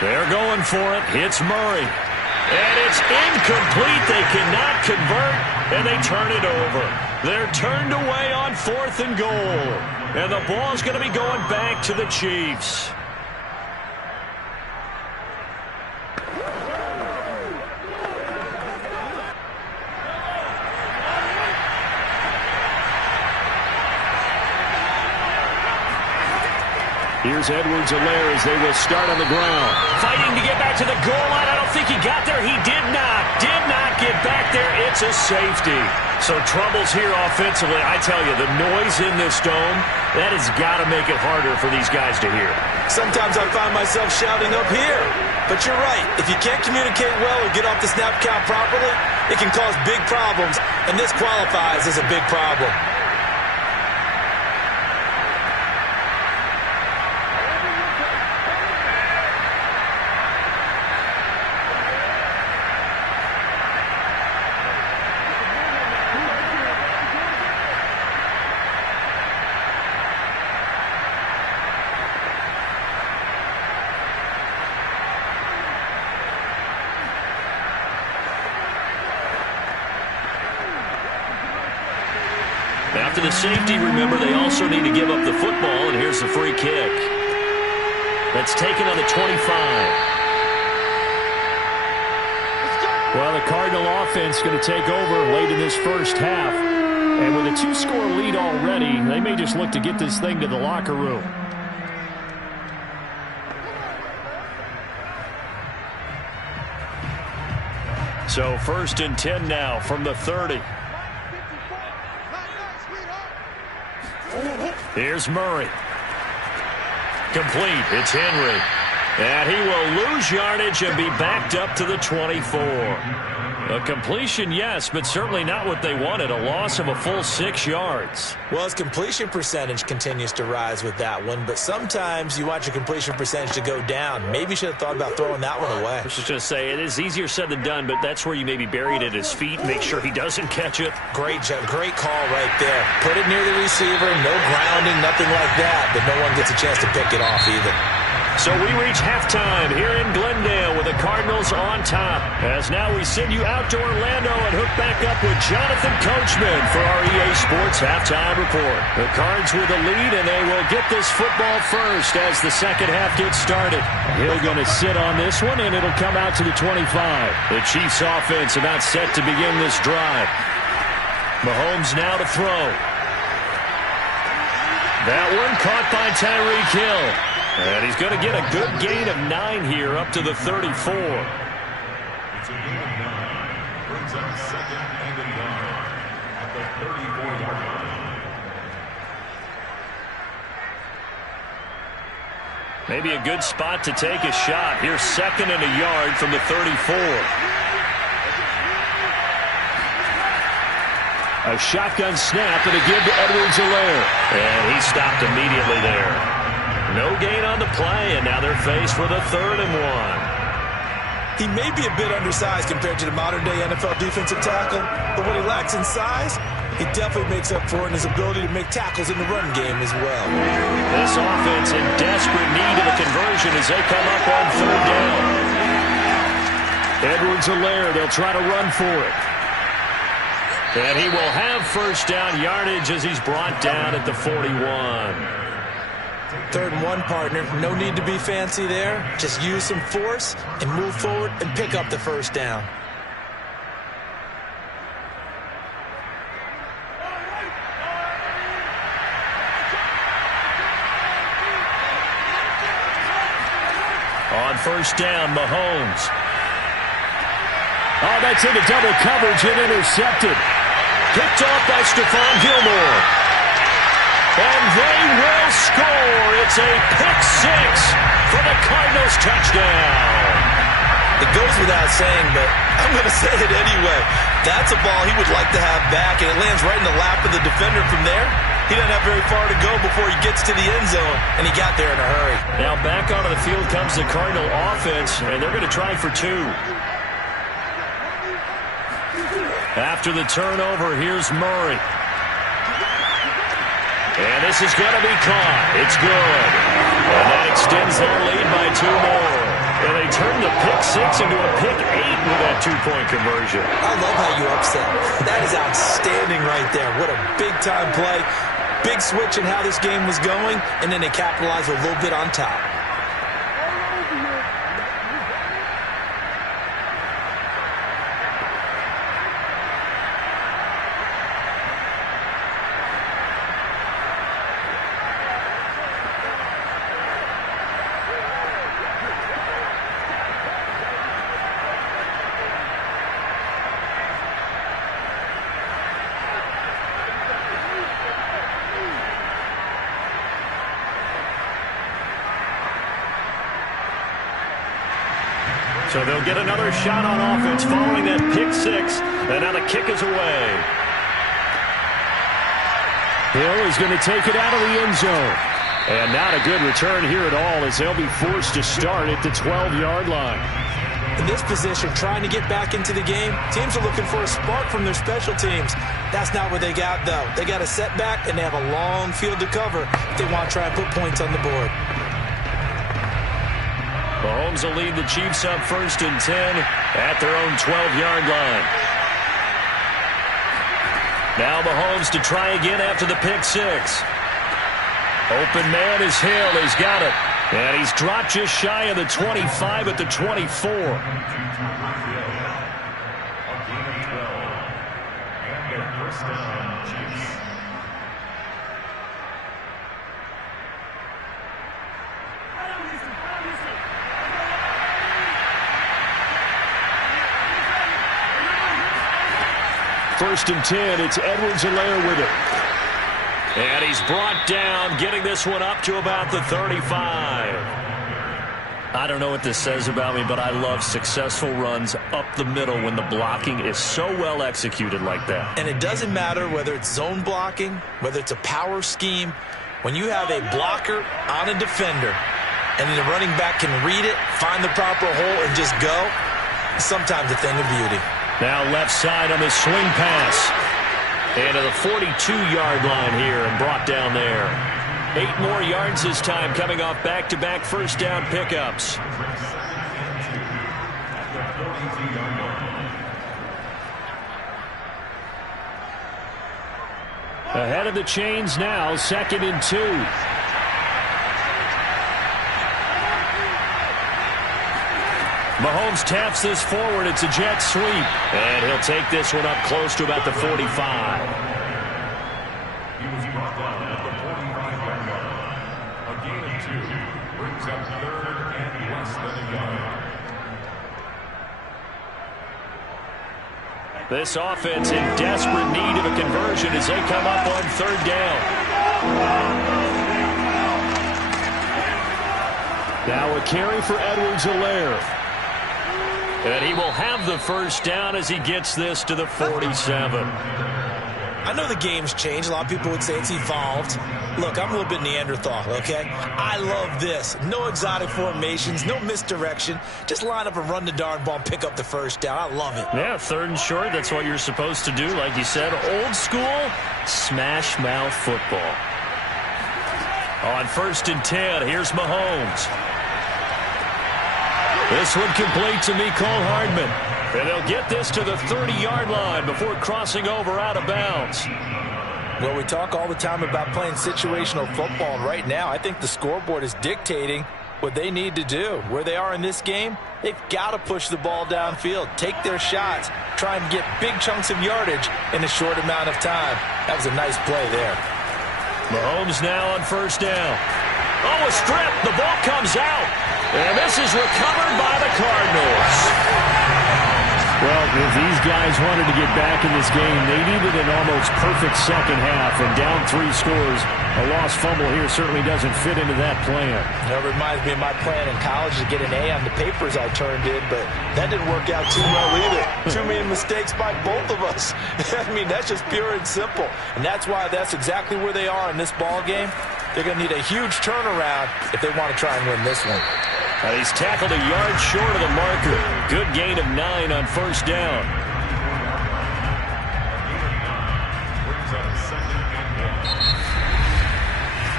They're going for it. It's Murray. And it's incomplete. They cannot convert, and they turn it over. They're turned away on 4th and goal. And the ball's going to be going back to the Chiefs. Here's Edwards-Helaire as they will start on the ground. Fighting to get back to the goal line. I don't think he got there. He did not get back there. It's a safety. So troubles here offensively. I tell you, the noise in this dome, that has got to make it harder for these guys to hear. Sometimes I find myself shouting up here. But you're right. If you can't communicate well or get off the snap count properly, it can cause big problems. And this qualifies as a big problem. After the safety, remember, they also need to give up the football, and here's the free kick. That's taken on the 25. Well, the Cardinal offense going to take over late in this first half. And with a 2-score lead already, they may just look to get this thing to the locker room. So 1st and 10 now from the 30. Here's Murray. Complete. It's Henry. And he will lose yardage and be backed up to the 24. A completion, yes, but certainly not what they wanted. A loss of a full 6 yards. Well, his completion percentage continues to rise with that one, but sometimes you want your completion percentage to go down. Maybe you should have thought about throwing that one away. I was just going to say, it is easier said than done, but that's where you maybe bury it at his feet, make sure he doesn't catch it. Great call right there. Put it near the receiver, no grounding, nothing like that, but no one gets a chance to pick it off either. So we reach halftime here in Glendale with the Cardinals on top. As now we send you out to Orlando and hook back up with Jonathan Coachman for our EA Sports Halftime Report. The Cards with the lead, and they will get this football first as the second half gets started. Hill going to sit on this one, and it'll come out to the 25. The Chiefs offense about set to begin this drive. Mahomes now to throw. That one caught by Tyreek Hill. And he's going to get a good gain of 9 here up to the 34. It's a gain of 9. Brings up 2nd and 1 at the 34-yard line. Maybe a good spot to take a shot. Here's 2nd and a yard from the 34. A shotgun snap and a give to Edwards-Helaire. And he stopped immediately there. No gain on the play, and now they're faced with a 3rd and 1. He may be a bit undersized compared to the modern-day NFL defensive tackle, but what he lacks in size, he definitely makes up for in his ability to make tackles in the run game as well. This offense in desperate need of a conversion as they come up on 3rd down. Edwards-Helaire, they'll try to run for it. And he will have 1st down yardage as he's brought down at the 41. 3rd and 1, partner. No need to be fancy there. Just use some force and move forward and pick up the 1st down. On 1st down, Mahomes. Oh, that's into double coverage and intercepted. Picked off by Stephon Gilmore. And they will score. It's a pick-6 for the Cardinals touchdown. It goes without saying, but I'm going to say it anyway. That's a ball he would like to have back, and it lands right in the lap of the defender from there. He doesn't have very far to go before he gets to the end zone, and he got there in a hurry. Now back onto the field comes the Cardinal offense, and they're going to try for 2. After the turnover, here's Murray. And this is going to be caught. It's good. And that extends their lead by 2 more. And they turn the pick-6 into a pick-8 with that 2-point conversion. I love how you upset. That is outstanding right there. What a big-time play. Big switch in how this game was going, and then they capitalized a little bit on top. So they'll get another shot on offense following that pick-6. And now the kick is away. Hill is going to take it out of the end zone. And not a good return here at all as they'll be forced to start at the 12-yard line. In this position, trying to get back into the game, teams are looking for a spark from their special teams. That's not what they got, though. They got a setback, and they have a long field to cover if they want to try and put points on the board. Mahomes will lead the Chiefs up 1st and 10 at their own 12-yard line. Now Mahomes to try again after the pick-6. Open man is Hill. He's got it. And he's dropped just shy of the 25 at the 24. first and 10. It's Edwards-Helaire with it. And he's brought down, getting this one up to about the 35. I don't know what this says about me, but I love successful runs up the middle when the blocking is so well executed like that. And it doesn't matter whether it's zone blocking, whether it's a power scheme. When you have a blocker on a defender and the running back can read it, find the proper hole, and just go, it's sometimes a thing of beauty. Now left side on this swing pass. And to the 42-yard line here and brought down there. 8 more yards this time, coming off back-to-back first down pickups. Ahead of the chains now, 2nd and 2. Mahomes taps this forward. It's a jet sweep. And he'll take this one up close to about the 45. He was brought down at the 45-yard line. A gain of 2 brings up 3rd and less than a yard. This offense in desperate need of a conversion as they come up on 3rd down. Now a carry for Edwards-Helaire. And he will have the first down as he gets this to the 47. I know the game's changed. A lot of people would say it's evolved. Look, I'm a little bit Neanderthal, okay? I love this. No exotic formations, no misdirection. Just line up and run the darn ball and pick up the first down. I love it. Yeah, 3rd and short. That's what you're supposed to do. Like you said, old school smash mouth football. On 1st and 10, here's Mahomes. This one complete to Mecole Hardman. And they'll get this to the 30-yard line before crossing over out of bounds. Well, we talk all the time about playing situational football, and right now I think the scoreboard is dictating what they need to do. Where they are in this game, they've got to push the ball downfield, take their shots, try and get big chunks of yardage in a short amount of time. That was a nice play there. Mahomes now on 1st down. Oh, a strip. The ball comes out. And this is recovered by the Cardinals. Well, if these guys wanted to get back in this game, they needed an almost perfect second half, and down 3 scores. A lost fumble here certainly doesn't fit into that plan. That reminds me of my plan in college to get an A on the papers I turned in, but that didn't work out too well either. Too many mistakes by both of us. I mean, that's just pure and simple. And that's why that's exactly where they are in this ball game. They're going to need a huge turnaround if they want to try and win this one. He's tackled a yard short of the marker. Good gain of 9 on 1st down.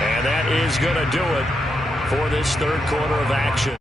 And that is going to do it for this 3rd quarter of action.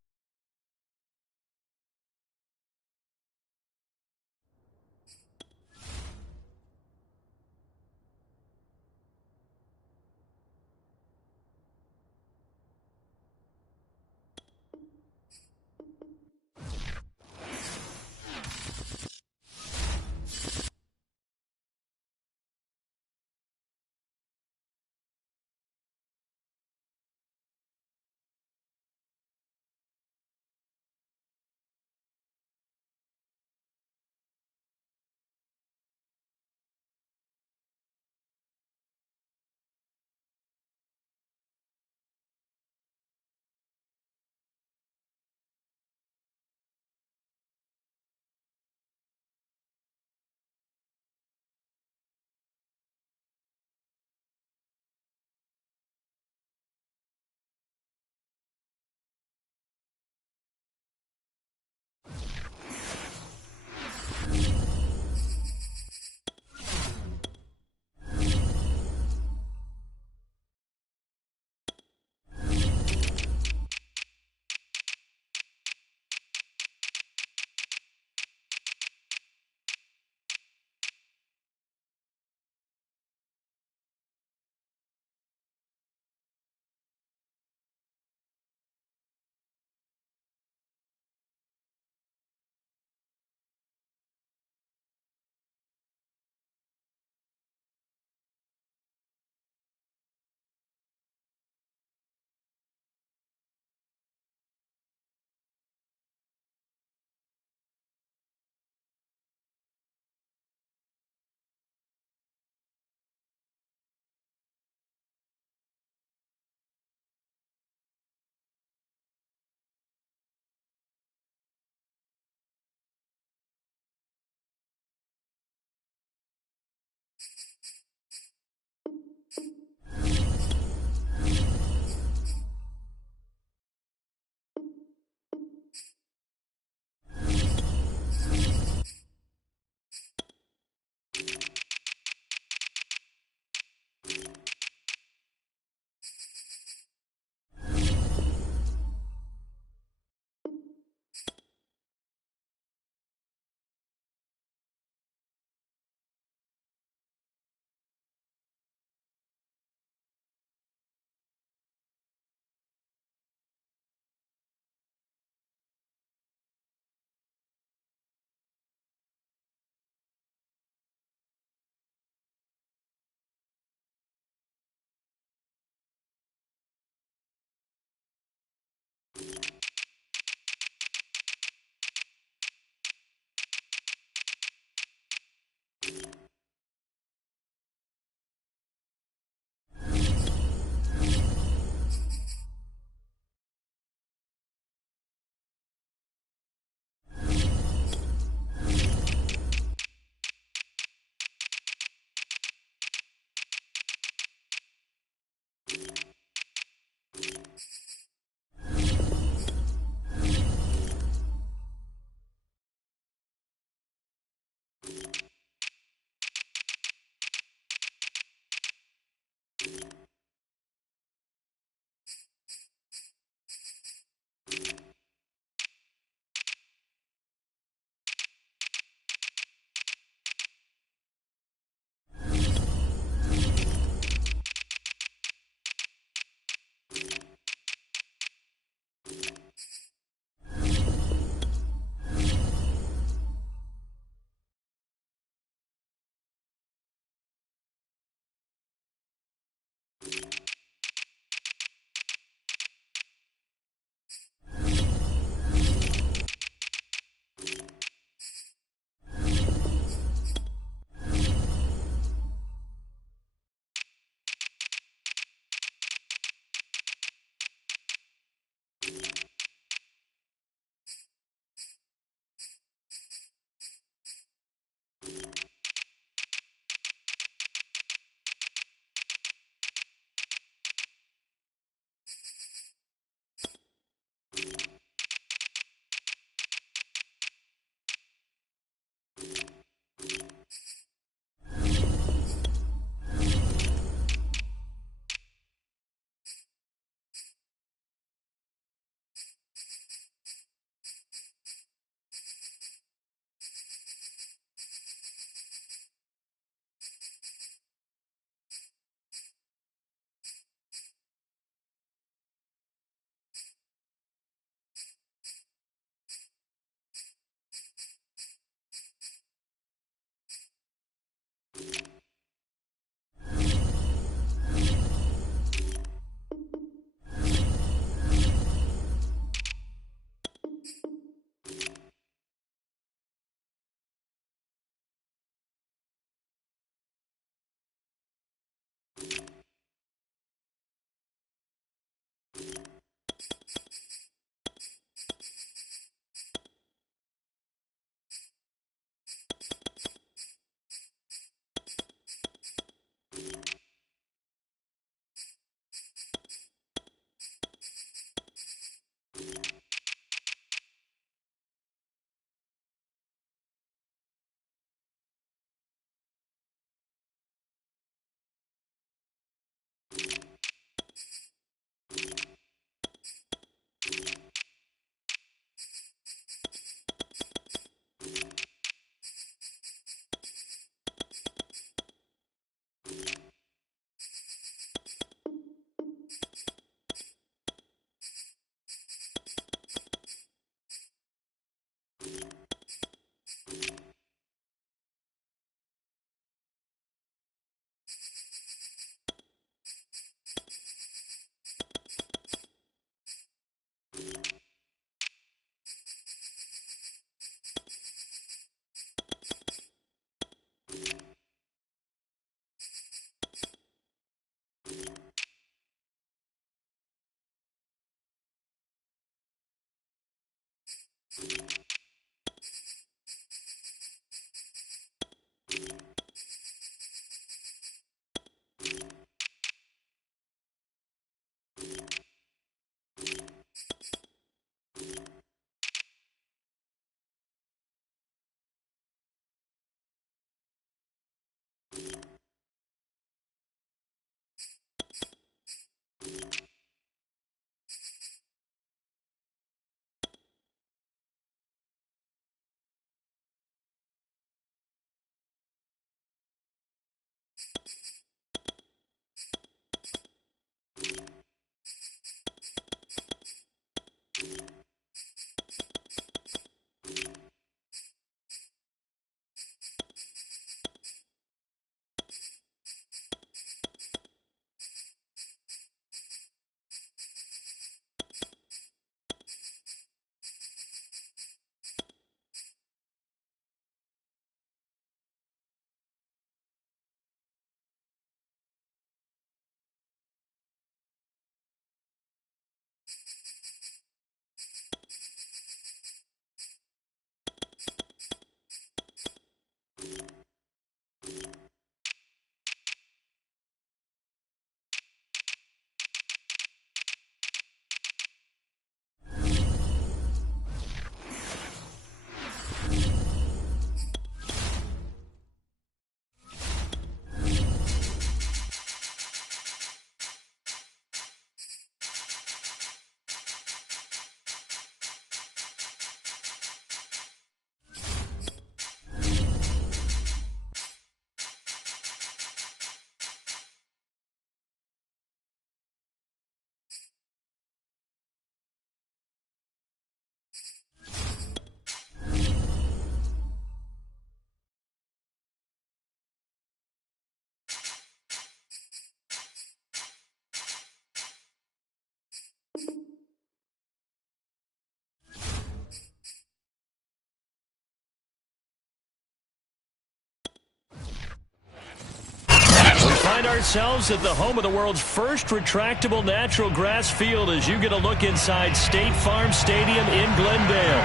Find ourselves at the home of the world's first retractable natural grass field as you get a look inside State Farm Stadium in Glendale.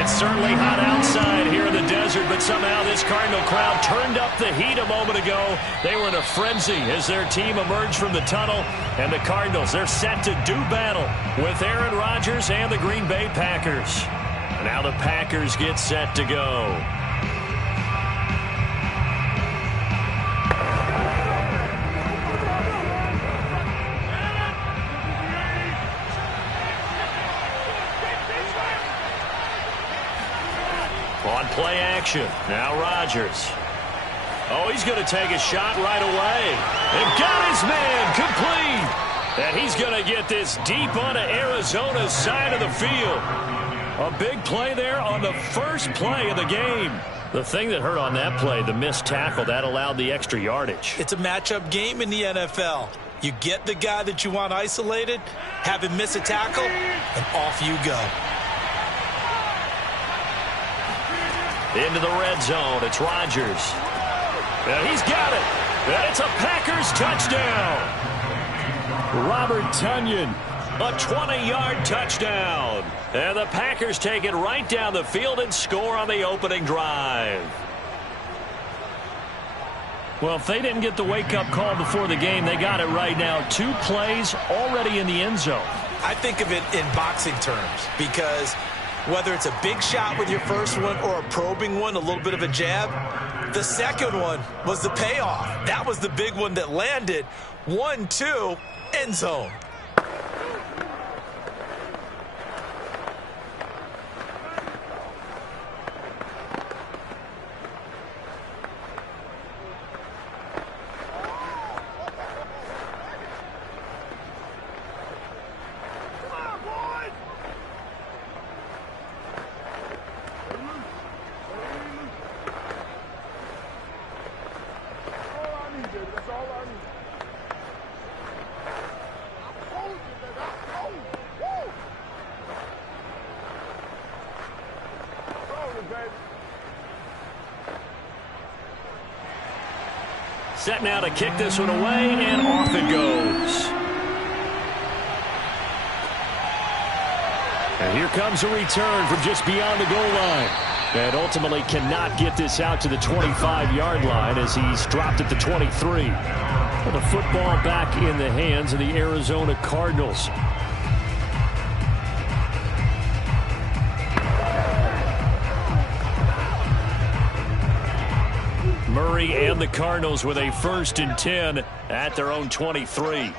It's certainly hot outside here in the desert, but somehow this Cardinal crowd turned up the heat a moment ago. They were in a frenzy as their team emerged from the tunnel, and the Cardinals, they're set to do battle with Aaron Rodgers and the Green Bay Packers. Now the Packers get set to go. On play action. Now Rodgers. Oh, he's going to take a shot right away. And got his man complete. And he's going to get this deep onto Arizona's side of the field. A big play there on the first play of the game. The thing that hurt on that play, the missed tackle, that allowed the extra yardage. It's a matchup game in the NFL. You get the guy that you want isolated, have him miss a tackle, and off you go. Into the red zone. It's Rodgers. And he's got it. And it's a Packers touchdown. Robert Tonyan, a 20-yard touchdown. And the Packers take it right down the field and score on the opening drive. Well, if they didn't get the wake-up call before the game, they got it right now. 2 plays already in the end zone. I think of it in boxing terms because whether it's a big shot with your first one or a probing one, a little bit of a jab, the second one was the payoff. That was the big one that landed. 1-2, end zone. Set now to kick this one away, and off it goes. And here comes a return from just beyond the goal line. And ultimately cannot get this out to the 25-yard line as he's dropped at the 23. And the football back in the hands of the Arizona Cardinals. Murray and the Cardinals with a 1st and 10 at their own 23.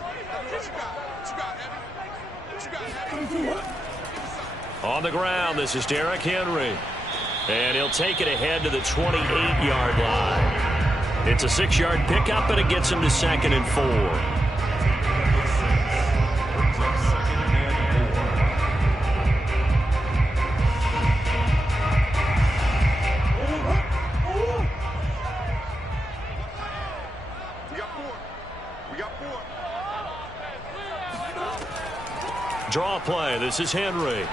On the ground, this is Derrick Henry. And he'll take it ahead to the 28-yard line. It's a 6-yard pickup, and it gets him to 2nd and 4. Draw play. This is Henry.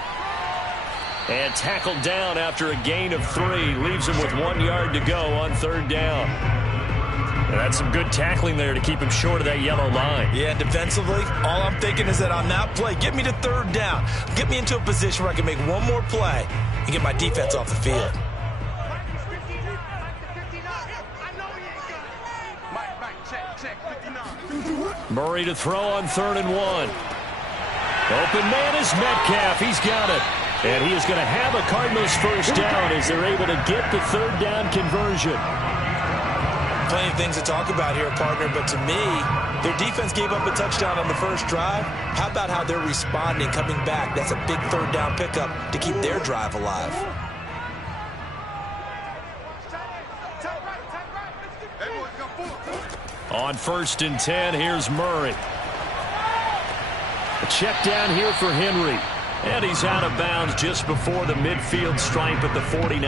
And tackled down after a gain of 3. Leaves him with 1 yard to go on 3rd down. And that's some good tackling there to keep him short of that yellow line. Yeah, defensively, all I'm thinking is that on that play, get me to 3rd down. Get me into a position where I can make one more play and get my defense off the field. Murray to throw on 3rd and 1. Open man is Metcalf. He's got it. And he is going to have a Cardinals 1st down as they're able to get the 3rd down conversion. Plenty of things to talk about here, partner, but to me, their defense gave up a touchdown on the first drive. How about how they're responding, coming back? That's a big 3rd down pickup to keep their drive alive. On 1st and 10, here's Murray. A check down here for Henry. And he's out of bounds just before the midfield stripe at the 49.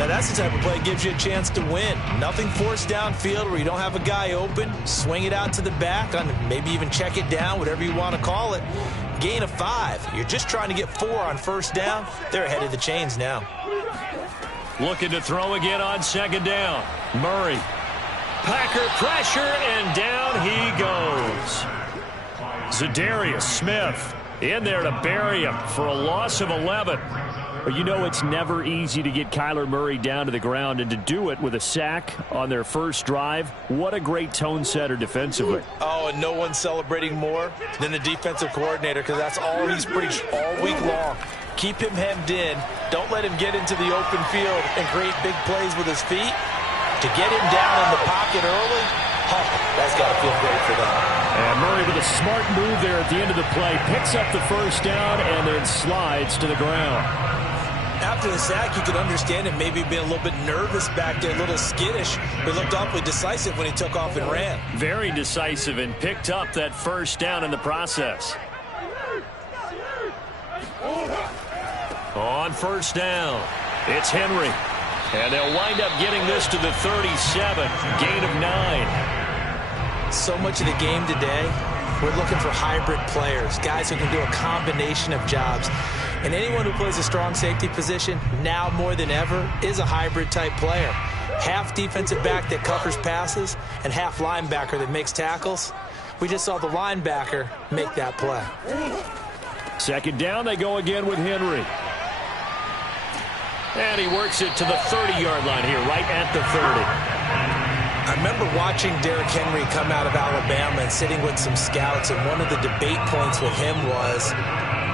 Now, that's the type of play that gives you a chance to win. Nothing forced downfield where you don't have a guy open. Swing it out to the back, maybe even check it down, whatever you want to call it. Gain of 5. You're just trying to get 4 on first down. They're ahead of the chains now. Looking to throw again on second down. Murray. Packer pressure, and down he goes. Zadarius Smith in there to bury him for a loss of 11. But you know it's never easy to get Kyler Murray down to the ground, and to do it with a sack on their first drive, what a great tone setter defensively. Oh, and no one's celebrating more than the defensive coordinator, because that's all he's preached all week long. Keep him hemmed in. Don't let him get into the open field and create big plays with his feet. To get him down in the pocket early, that's got to feel great for them. And Murray with a smart move there at the end of the play, picks up the first down and then slides to the ground. After the sack, you could understand him maybe being a little bit nervous back there, a little skittish. He looked awfully decisive when he took off and ran. Very decisive, and picked up that first down in the process. On first down, it's Henry. And they'll wind up getting this to the 37, gain of 9. So much of the game today, we're looking for hybrid players, guys who can do a combination of jobs. And anyone who plays a strong safety position, now more than ever, is a hybrid type player. Half defensive back that covers passes and half linebacker that makes tackles. We just saw the linebacker make that play. Second down, they go again with Henry. And he works it to the 30-yard line here, right at the 30. I remember watching Derrick Henry come out of Alabama and sitting with some scouts, and one of the debate points with him was,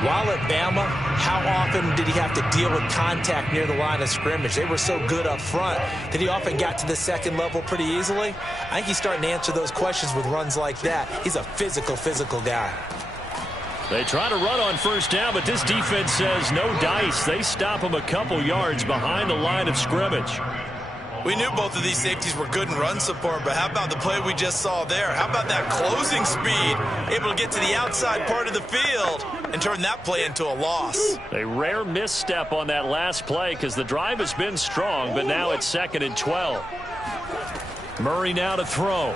while at Bama, how often did he have to deal with contact near the line of scrimmage? They were so good up front that he often got to the second level pretty easily. I think he's starting to answer those questions with runs like that. He's a physical guy. They try to run on first down, but this defense says no dice. They stop him a couple yards behind the line of scrimmage. We knew both of these safeties were good in run support, but how about the play we just saw there? How about that closing speed? Able to get to the outside part of the field and turn that play into a loss. A rare misstep on that last play because the drive has been strong, but now it's 2nd and 12. Murray now to throw.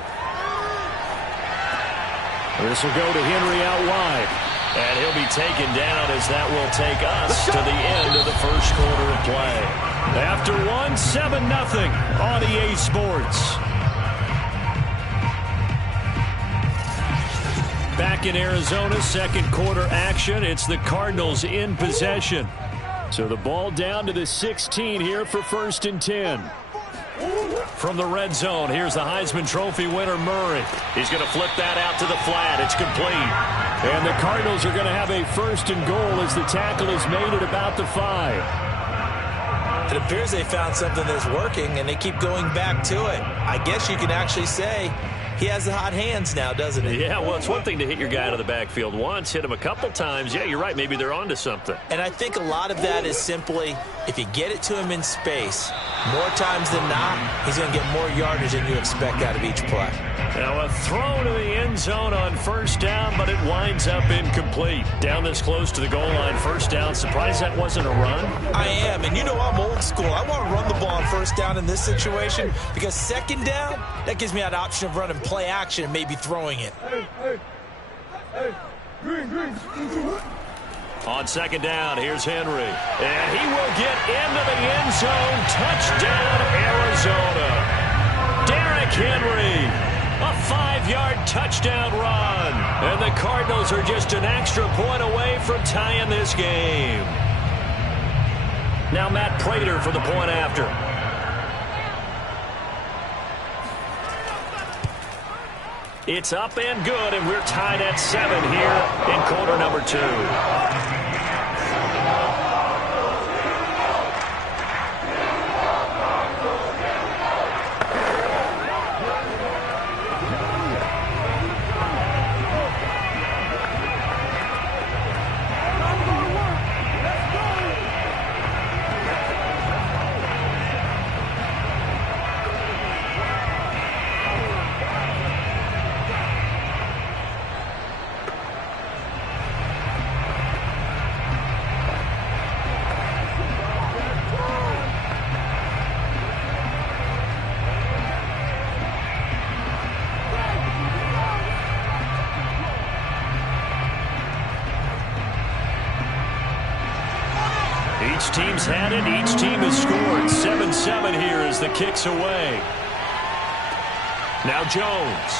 This will go to Henry out wide. And he'll be taken down as that will take us to the end of the first quarter of play. After 1, 7-0 on EA Sports. Back in Arizona, second quarter action. It's the Cardinals in possession. So the ball down to the 16 here for 1st and 10. From the red zone, here's the Heisman Trophy winner, Murray. He's going to flip that out to the flat. It's complete. And the Cardinals are going to have a 1st and goal as the tackle is made at about the 5. It appears they found something that's working, and they keep going back to it. I guess you can actually say he has the hot hands now, doesn't he? Yeah, well, it's one thing to hit your guy out of the backfield once, hit him a couple times. Yeah, you're right. Maybe they're onto something. And I think a lot of that is simply if you get it to him in space, more times than not, he's going to get more yardage than you expect out of each play. Now a throw to the end zone on first down, but it winds up incomplete. Down this close to the goal line, first down. Surprised that wasn't a run? I am, and you know I'm old school. I want to run the ball on first down in this situation because second down, that gives me that option of running play action and maybe throwing it. On second down, here's Henry. And he will get into the end zone. Touchdown, Arizona. Derrick Henry. A 5-yard touchdown run. And the Cardinals are just an extra point away from tying this game. Now Matt Prater for the point after. It's up and good, and we're tied at 7 here in quarter number 2. Each team's had it. Each team has scored. 7-7 here as the kick's away. Now Jones.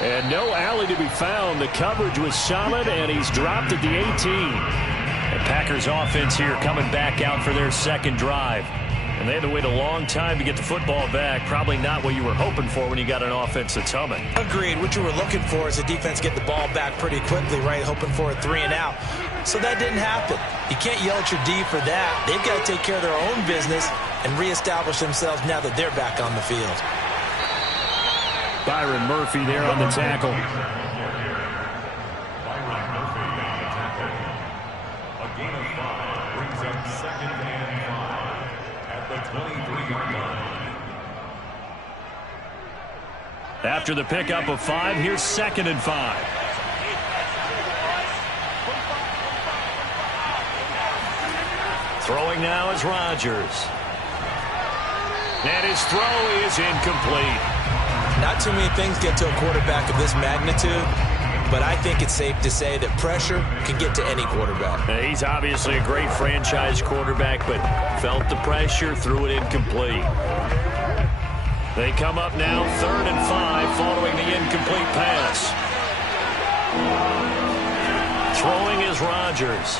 And no alley to be found. The coverage was solid, and he's dropped at the 18. The Packers offense here coming back out for their second drive. And they had to wait a long time to get the football back. Probably not what you were hoping for when you got an offense that's humming. Agreed. What you were looking for is the defense get the ball back pretty quickly, right? Hoping for a 3 and out. So that didn't happen. You can't yell at your D for that. They've got to take care of their own business and reestablish themselves now that they're back on the field. Byron Murphy there on the tackle. Byron Murphy on the tackle. A gain of 5 brings up 2nd and 5 at the 23-yard line. After the pickup of 5, here's 2nd and 5. Throwing now is Rodgers. And his throw is incomplete. Not too many things get to a quarterback of this magnitude, but I think it's safe to say that pressure can get to any quarterback. He's obviously a great franchise quarterback, but felt the pressure, threw it incomplete. They come up now 3rd and 5 following the incomplete pass. Throwing is Rodgers.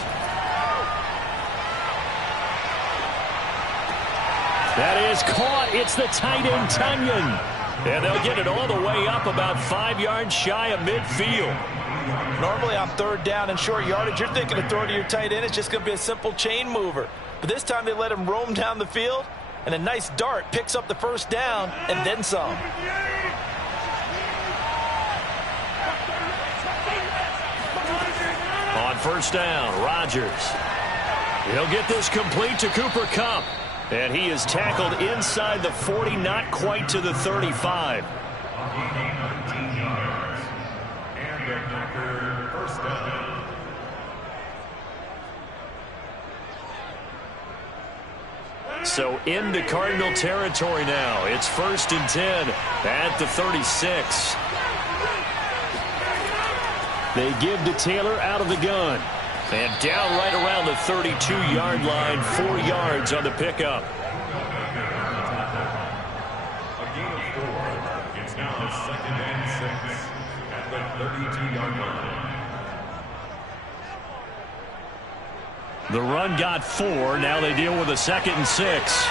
That is caught. It's the tight end, Tunyon. And they'll get it all the way up about 5 yards shy of midfield. Normally on 3rd down and short yardage, you're thinking to throw to your tight end. It's just going to be a simple chain mover. But this time they let him roam down the field, and a nice dart picks up the 1st down and then some. On 1st down, Rodgers. He'll get this complete to Cooper Kupp. And he is tackled inside the 40, not quite to the 35. A gain of 19 yards. And the Packer 1st down. So into Cardinal territory now. It's 1st and 10 at the 36. They give to Taylor out of the gun. And down right around the 32-yard line, 4 yards on the pickup. A gain of 4. It's now 2nd and 6 at the 32-yard line. The run got 4. Now they deal with a 2nd and 6.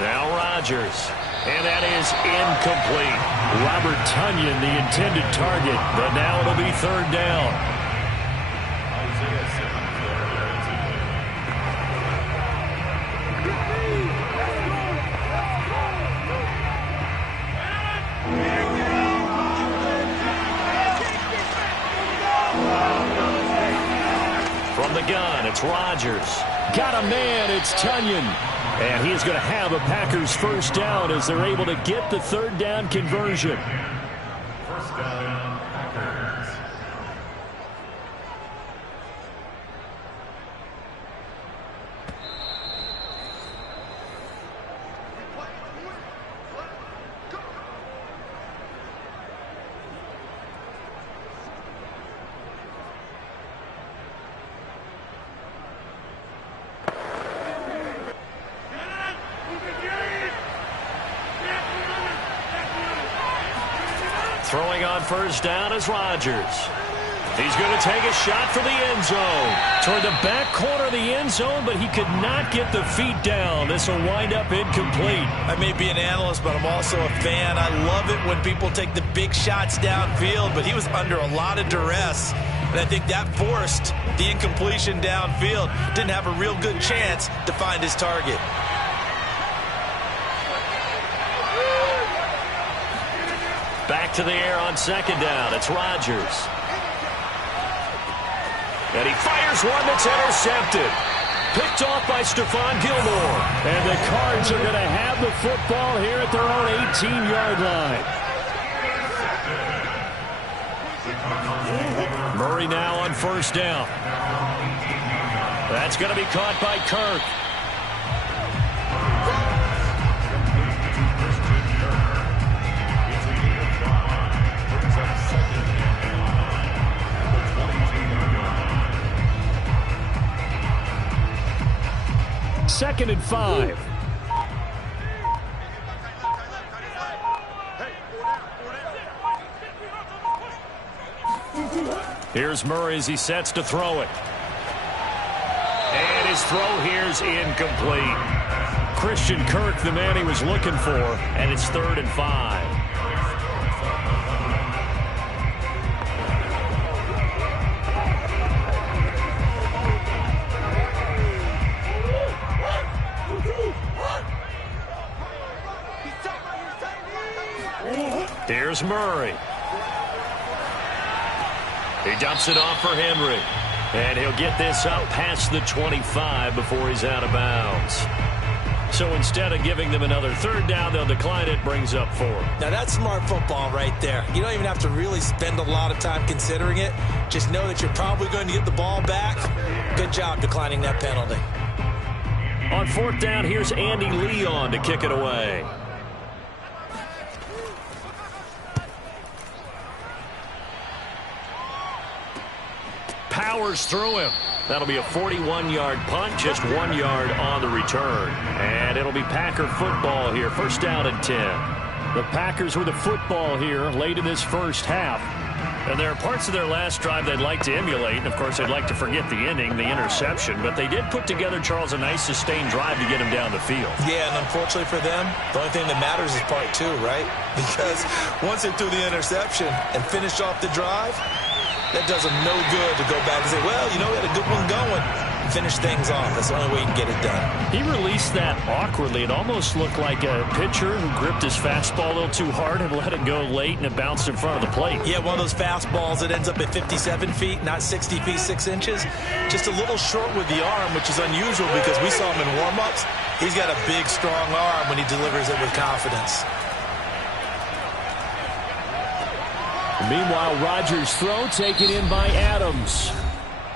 Now Rodgers. And that is incomplete. Robert Tunyon, the intended target, but now it'll be 3rd down. From the gun, it's Rodgers. Got a man, it's Tunyon. And he is going to have a Packers 1st down as they're able to get the 3rd down conversion. 1st down, Packers. Throwing on 1st down is Rodgers. He's going to take a shot for the end zone. Toward the back corner of the end zone, but he could not get the feet down. This will wind up incomplete. I may be an analyst, but I'm also a fan. I love it when people take the big shots downfield, but he was under a lot of duress. And I think that forced the incompletion downfield. Didn't have a real good chance to find his target. Back to the air on 2nd down. It's Rodgers. And he fires one that's intercepted. Picked off by Stephon Gilmore. And the Cards are going to have the football here at their own 18-yard line. Murray now on 1st down. That's going to be caught by Kirk. 2nd and 5. Here's Murray as he sets to throw it. And his throw here's incomplete. Christian Kirk, the man he was looking for, and it's 3rd and 5. Here's Murray. He dumps it off for Henry. And he'll get this up past the 25 before he's out of bounds. So instead of giving them another 3rd down, they'll decline it, brings up 4. Now that's smart football right there. You don't even have to really spend a lot of time considering it. Just know that you're probably going to get the ball back. Good job declining that penalty. On 4th down, here's Andy Leon to kick it away. Powers through him. That'll be a 41-yard punt, just 1 yard on the return. And it'll be Packer football here, 1st down and 10. The Packers with the football here late in this first half. And there are parts of their last drive they'd like to emulate. And, of course, they'd like to forget the ending, the interception. But they did put together, Charles, a nice sustained drive to get him down the field. Yeah, and unfortunately for them, the only thing that matters is part 2, right? Because once they threw the interception and finished off the drive, that does them no good to go back and say, well, you know, we had a good one going. Finish things off. That's the only way you can get it done. He released that awkwardly. It almost looked like a pitcher who gripped his fastball a little too hard and let it go late, and it bounced in front of the plate. Yeah, one of those fastballs that ends up at 57 feet, not 60 feet, 6 inches. Just a little short with the arm, which is unusual because we saw him in warm-ups. He's got a big, strong arm when he delivers it with confidence. Meanwhile, Rodgers' throw taken in by Adams.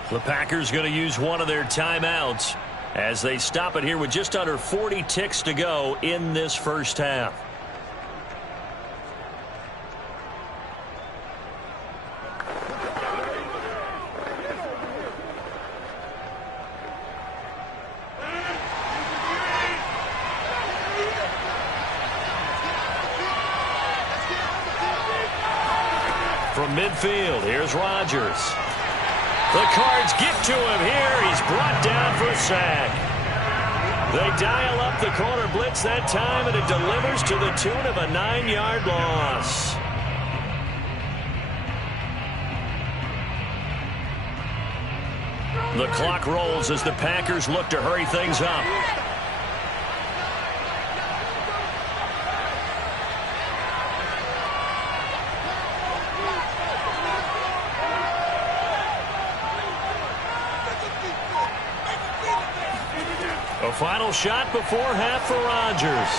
The Packers going to use one of their timeouts as they stop it here with just under 40 ticks to go in this first half. From midfield, here's Rodgers. The Cards get to him here. He's brought down for a sack. They dial up the corner blitz that time, and it delivers to the tune of a 9-yard loss. The clock rolls as the Packers look to hurry things up. A final shot before half for Rodgers.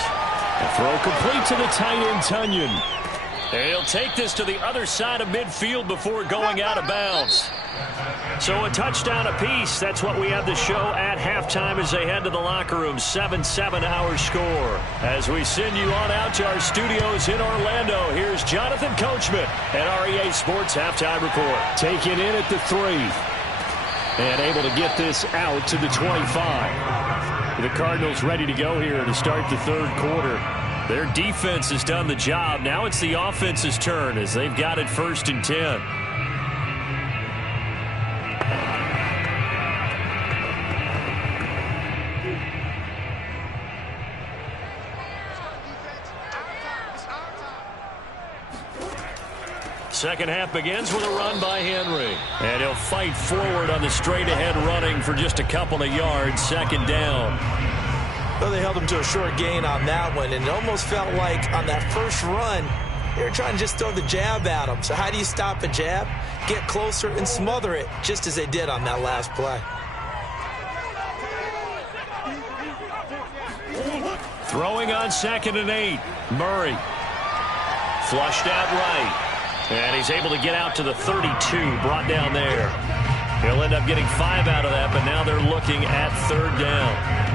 The throw complete to the tight end, Tunyon. And he'll take this to the other side of midfield before going out of bounds. So a touchdown apiece. That's what we have the show at halftime as they head to the locker room. 7-7 our score. As we send you on out to our studios in Orlando, here's Jonathan Coachman at REA Sports Halftime Report. Taken in at the 3. And able to get this out to the 25. The Cardinals ready to go here to start the 3rd quarter. Their defense has done the job. Now it's the offense's turn as they've got it 1st and 10. Second half begins with a run by Henry. And he'll fight forward on the straight-ahead running for just a couple of yards. 2nd down. Well, they held him to a short gain on that one, and it almost felt like on that first run, they were trying to just throw the jab at him. So how do you stop a jab? Get closer and smother it, just as they did on that last play. Throwing on 2nd and 8. Murray. Flushed out right. And he's able to get out to the 32, brought down there. He'll end up getting 5 out of that, but now they're looking at 3rd down.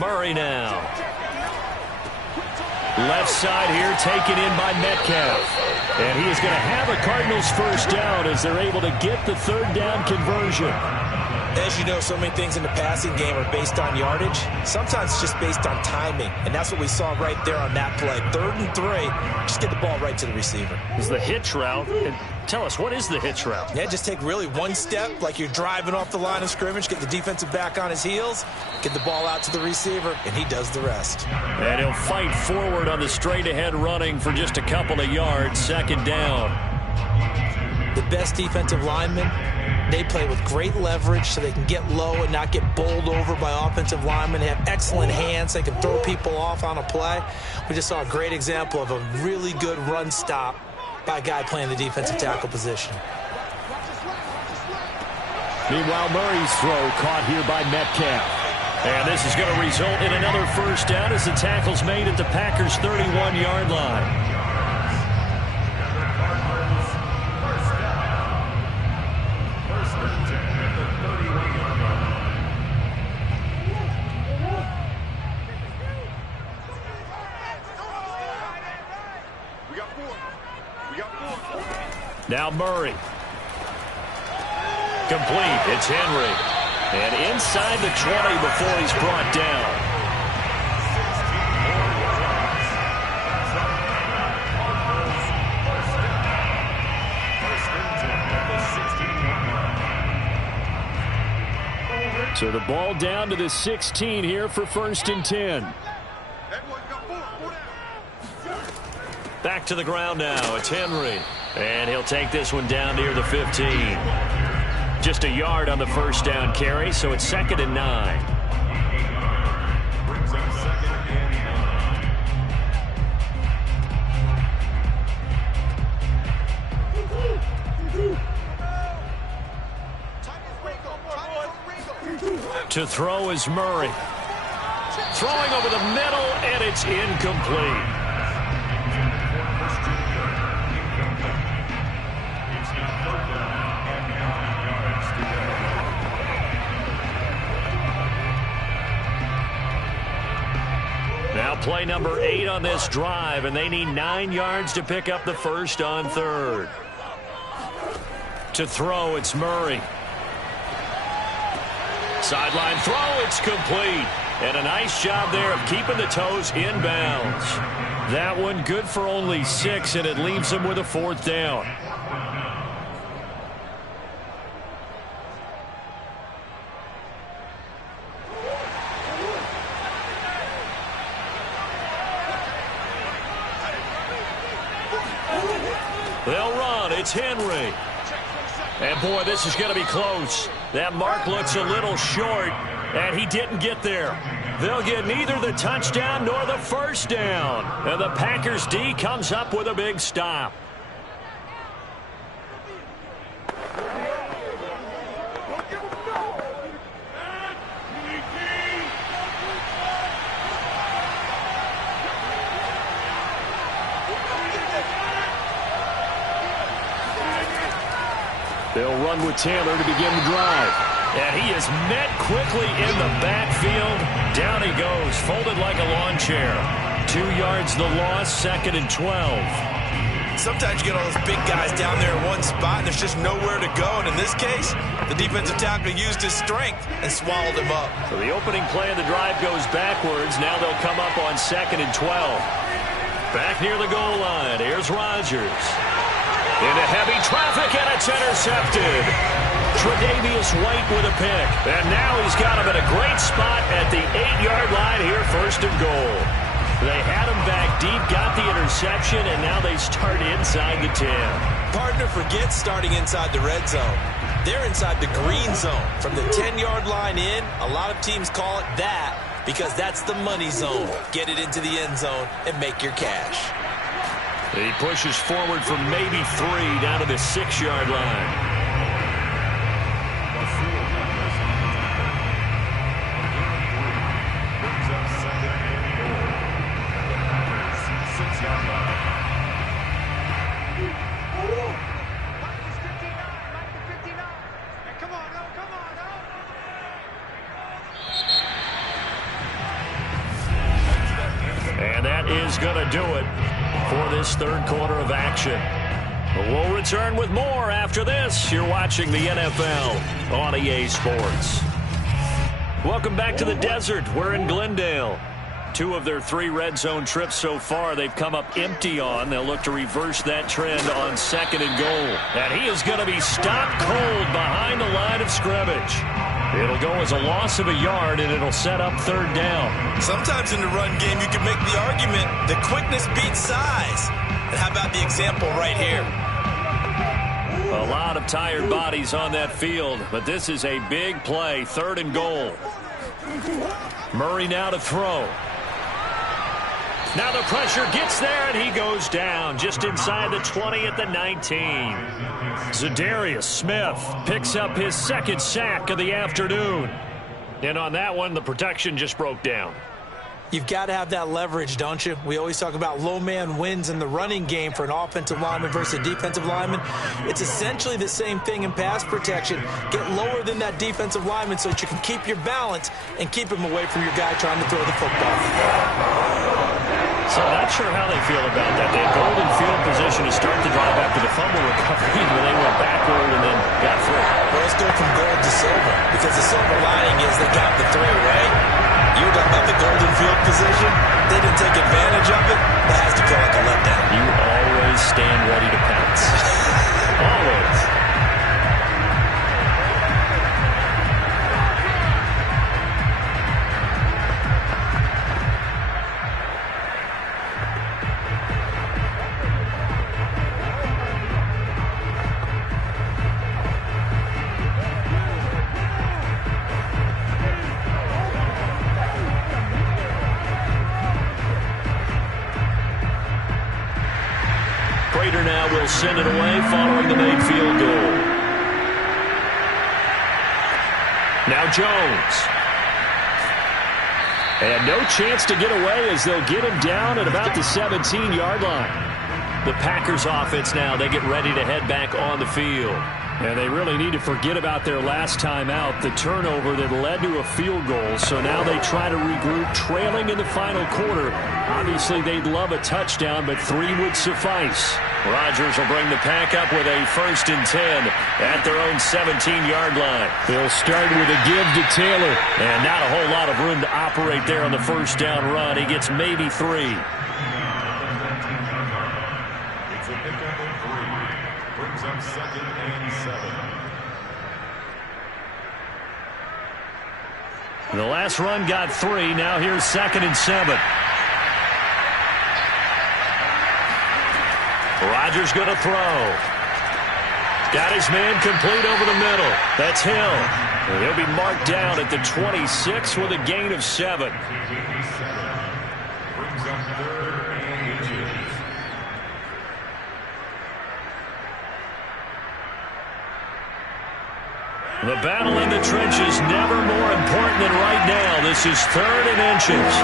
Murray now. Left side here taken in by Metcalf. And he is going to have a Cardinals first down as they're able to get the third down conversion. As you know, so many things in the passing game are based on yardage. Sometimes it's just based on timing. And that's what we saw right there on that play. 3rd and 3. Just get the ball right to the receiver. This is the hitch route. And tell us, what is the hitch route? Yeah, just take really one step like you're driving off the line of scrimmage, get the defensive back on his heels, get the ball out to the receiver, and he does the rest. And he'll fight forward on the straight-ahead running for just a couple of yards. 2nd down. The best defensive linemen, they play with great leverage so they can get low and not get bowled over by offensive linemen. They have excellent hands. They can throw people off on a play. We just saw a great example of a really good run stop by a guy playing the defensive tackle position. Meanwhile, Murray's throw caught here by Metcalf. And this is going to result in another first down as the tackle's made at the Packers' 31-yard line. Now Murray. Complete. It's Henry. And inside the 20 before he's brought down. So the ball down to the 16 here for 1st and 10. Back to the ground now. It's Henry. And he'll take this one down near the 15. Just a yard on the first down carry, so it's 2nd and 9. Brings up 2nd and 9. To throw is Murray. Throwing over the middle, and it's incomplete. Now play number 8 on this drive, and they need 9 yards to pick up the first on 3rd. To throw, it's Murray. Sideline throw, it's complete. And a nice job there of keeping the toes inbounds. That one good for only 6, and it leaves them with a 4th down. They'll run. It's Henry. And, boy, this is going to be close. That mark looks a little short, and he didn't get there. They'll get neither the touchdown nor the first down. And the Packers D comes up with a big stop. They'll run with Taylor to begin the drive. And he is met quickly in the backfield. Down he goes, folded like a lawn chair. 2 yards the loss, 2nd and 12. Sometimes you get all those big guys down there in one spot, and there's just nowhere to go. And in this case, the defensive tackle used his strength and swallowed him up. So the opening play of the drive goes backwards. Now they'll come up on 2nd and 12. Back near the goal line. Here's Rodgers. Into heavy traffic, and it's intercepted. Tre'Davious White with a pick. And now he's got him at a great spot at the 8-yard line here, 1st and goal. They had him back deep, got the interception, and now they start inside the 10. Partner forgets starting inside the red zone. They're inside the green zone. From the 10-yard line in, a lot of teams call it that because that's the money zone. Get it into the end zone and make your cash. He pushes forward for maybe 3 down to the 6-yard line. going to do it for this third quarter of action. We'll return with more after this. You're watching the NFL on EA Sports. Welcome back to the desert. We're in Glendale. 2 of their 3 red zone trips so far they've come up empty on. They'll look to reverse that trend on 2nd and goal. And he is going to be stopped cold behind the line of scrimmage. It'll go as a loss of a yard, and it'll set up 3rd down. Sometimes in the run game, you can make the argument that quickness beats size. And how about the example right here? A lot of tired bodies on that field, but this is a big play, 3rd and goal. Murray now to throw. Now the pressure gets there, and he goes down just inside the 20 at the 19. Zadarius Smith picks up his 2nd sack of the afternoon. And on that one, the protection just broke down. You've got to have that leverage, don't you? We always talk about low man wins in the running game for an offensive lineman versus a defensive lineman. It's essentially the same thing in pass protection. Get lower than that defensive lineman so that you can keep your balance and keep him away from your guy trying to throw the football. So not sure how they feel about that. They had golden field position to start the drive after the fumble recovery when they went backward and then got through. Well, let's go from gold to silver, because the silver lining is they got the 3, right? You were talking about the golden field position. They didn't take advantage of it. That has to feel like a letdown. You always stand ready to pounce. Always. Now will send it away following the made field goal. Now Jones. And no chance to get away as they'll get him down at about the 17-yard line. The Packers offense now, they get ready to head back on the field. And they really need to forget about their last time out, the turnover that led to a field goal. So now they try to regroup, trailing in the final quarter. Obviously, they'd love a touchdown, but 3 would suffice. Rodgers will bring the pack up with a 1st and 10 at their own 17-yard line. They'll start with a give to Taylor. And not a whole lot of room to operate there on the 1st down run. He gets maybe 3. It's a pickup of 3. Brings up 2nd and 7. The last run got 3. Now here's 2nd and 7. Rodgers going to throw. Got his man complete over the middle. That's Hill. And he'll be marked down at the 26 with a gain of 7. Brings up 3rd and inches. The battle in the trenches never more important than right now. This is 3rd and inches.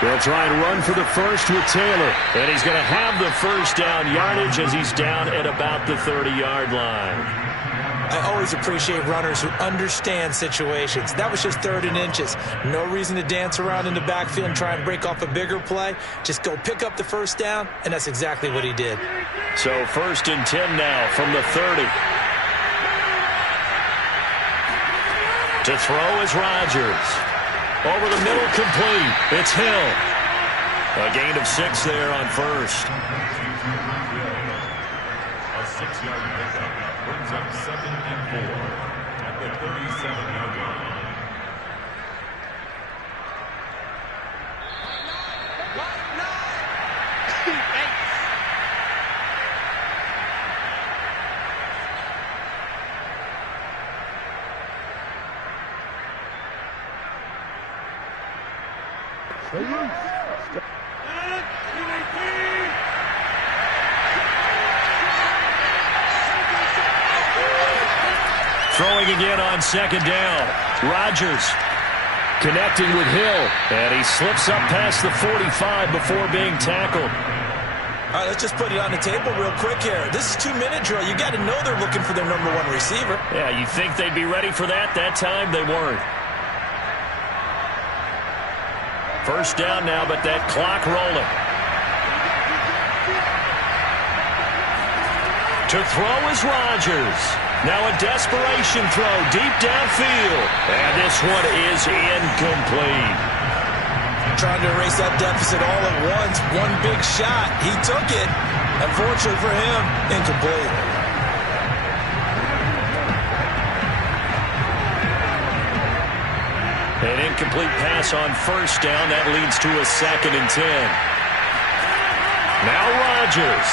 They'll try and run for the 1st with Taylor. And he's going to have the 1st down yardage as he's down at about the 30-yard line. I always appreciate runners who understand situations. That was just 3rd and inches. No reason to dance around in the backfield and try and break off a bigger play. Just go pick up the 1st down, and that's exactly what he did. So 1st and 10 now from the 30. To throw is Rodgers. Over the middle, complete. It's Hill. A gain of 6 there on 1st. A 6-yard pickup brings up 2nd and 4 at the 37-yard line. Throwing again on 2nd down. Rodgers connecting with Hill. And he slips up past the 45 before being tackled. All right, let's just put it on the table real quick here. This is 2-minute drill. You got to know they're looking for their number 1 receiver. Yeah, you think they'd be ready for that? That time they weren't. First down now, but that clock rolling. To throw is Rodgers. Now a desperation throw deep downfield. And this one is incomplete. Trying to erase that deficit all at once. One big shot. He took it. Unfortunately for him, incomplete. An incomplete pass on first down. That leads to a 2nd and 10. Now Rodgers.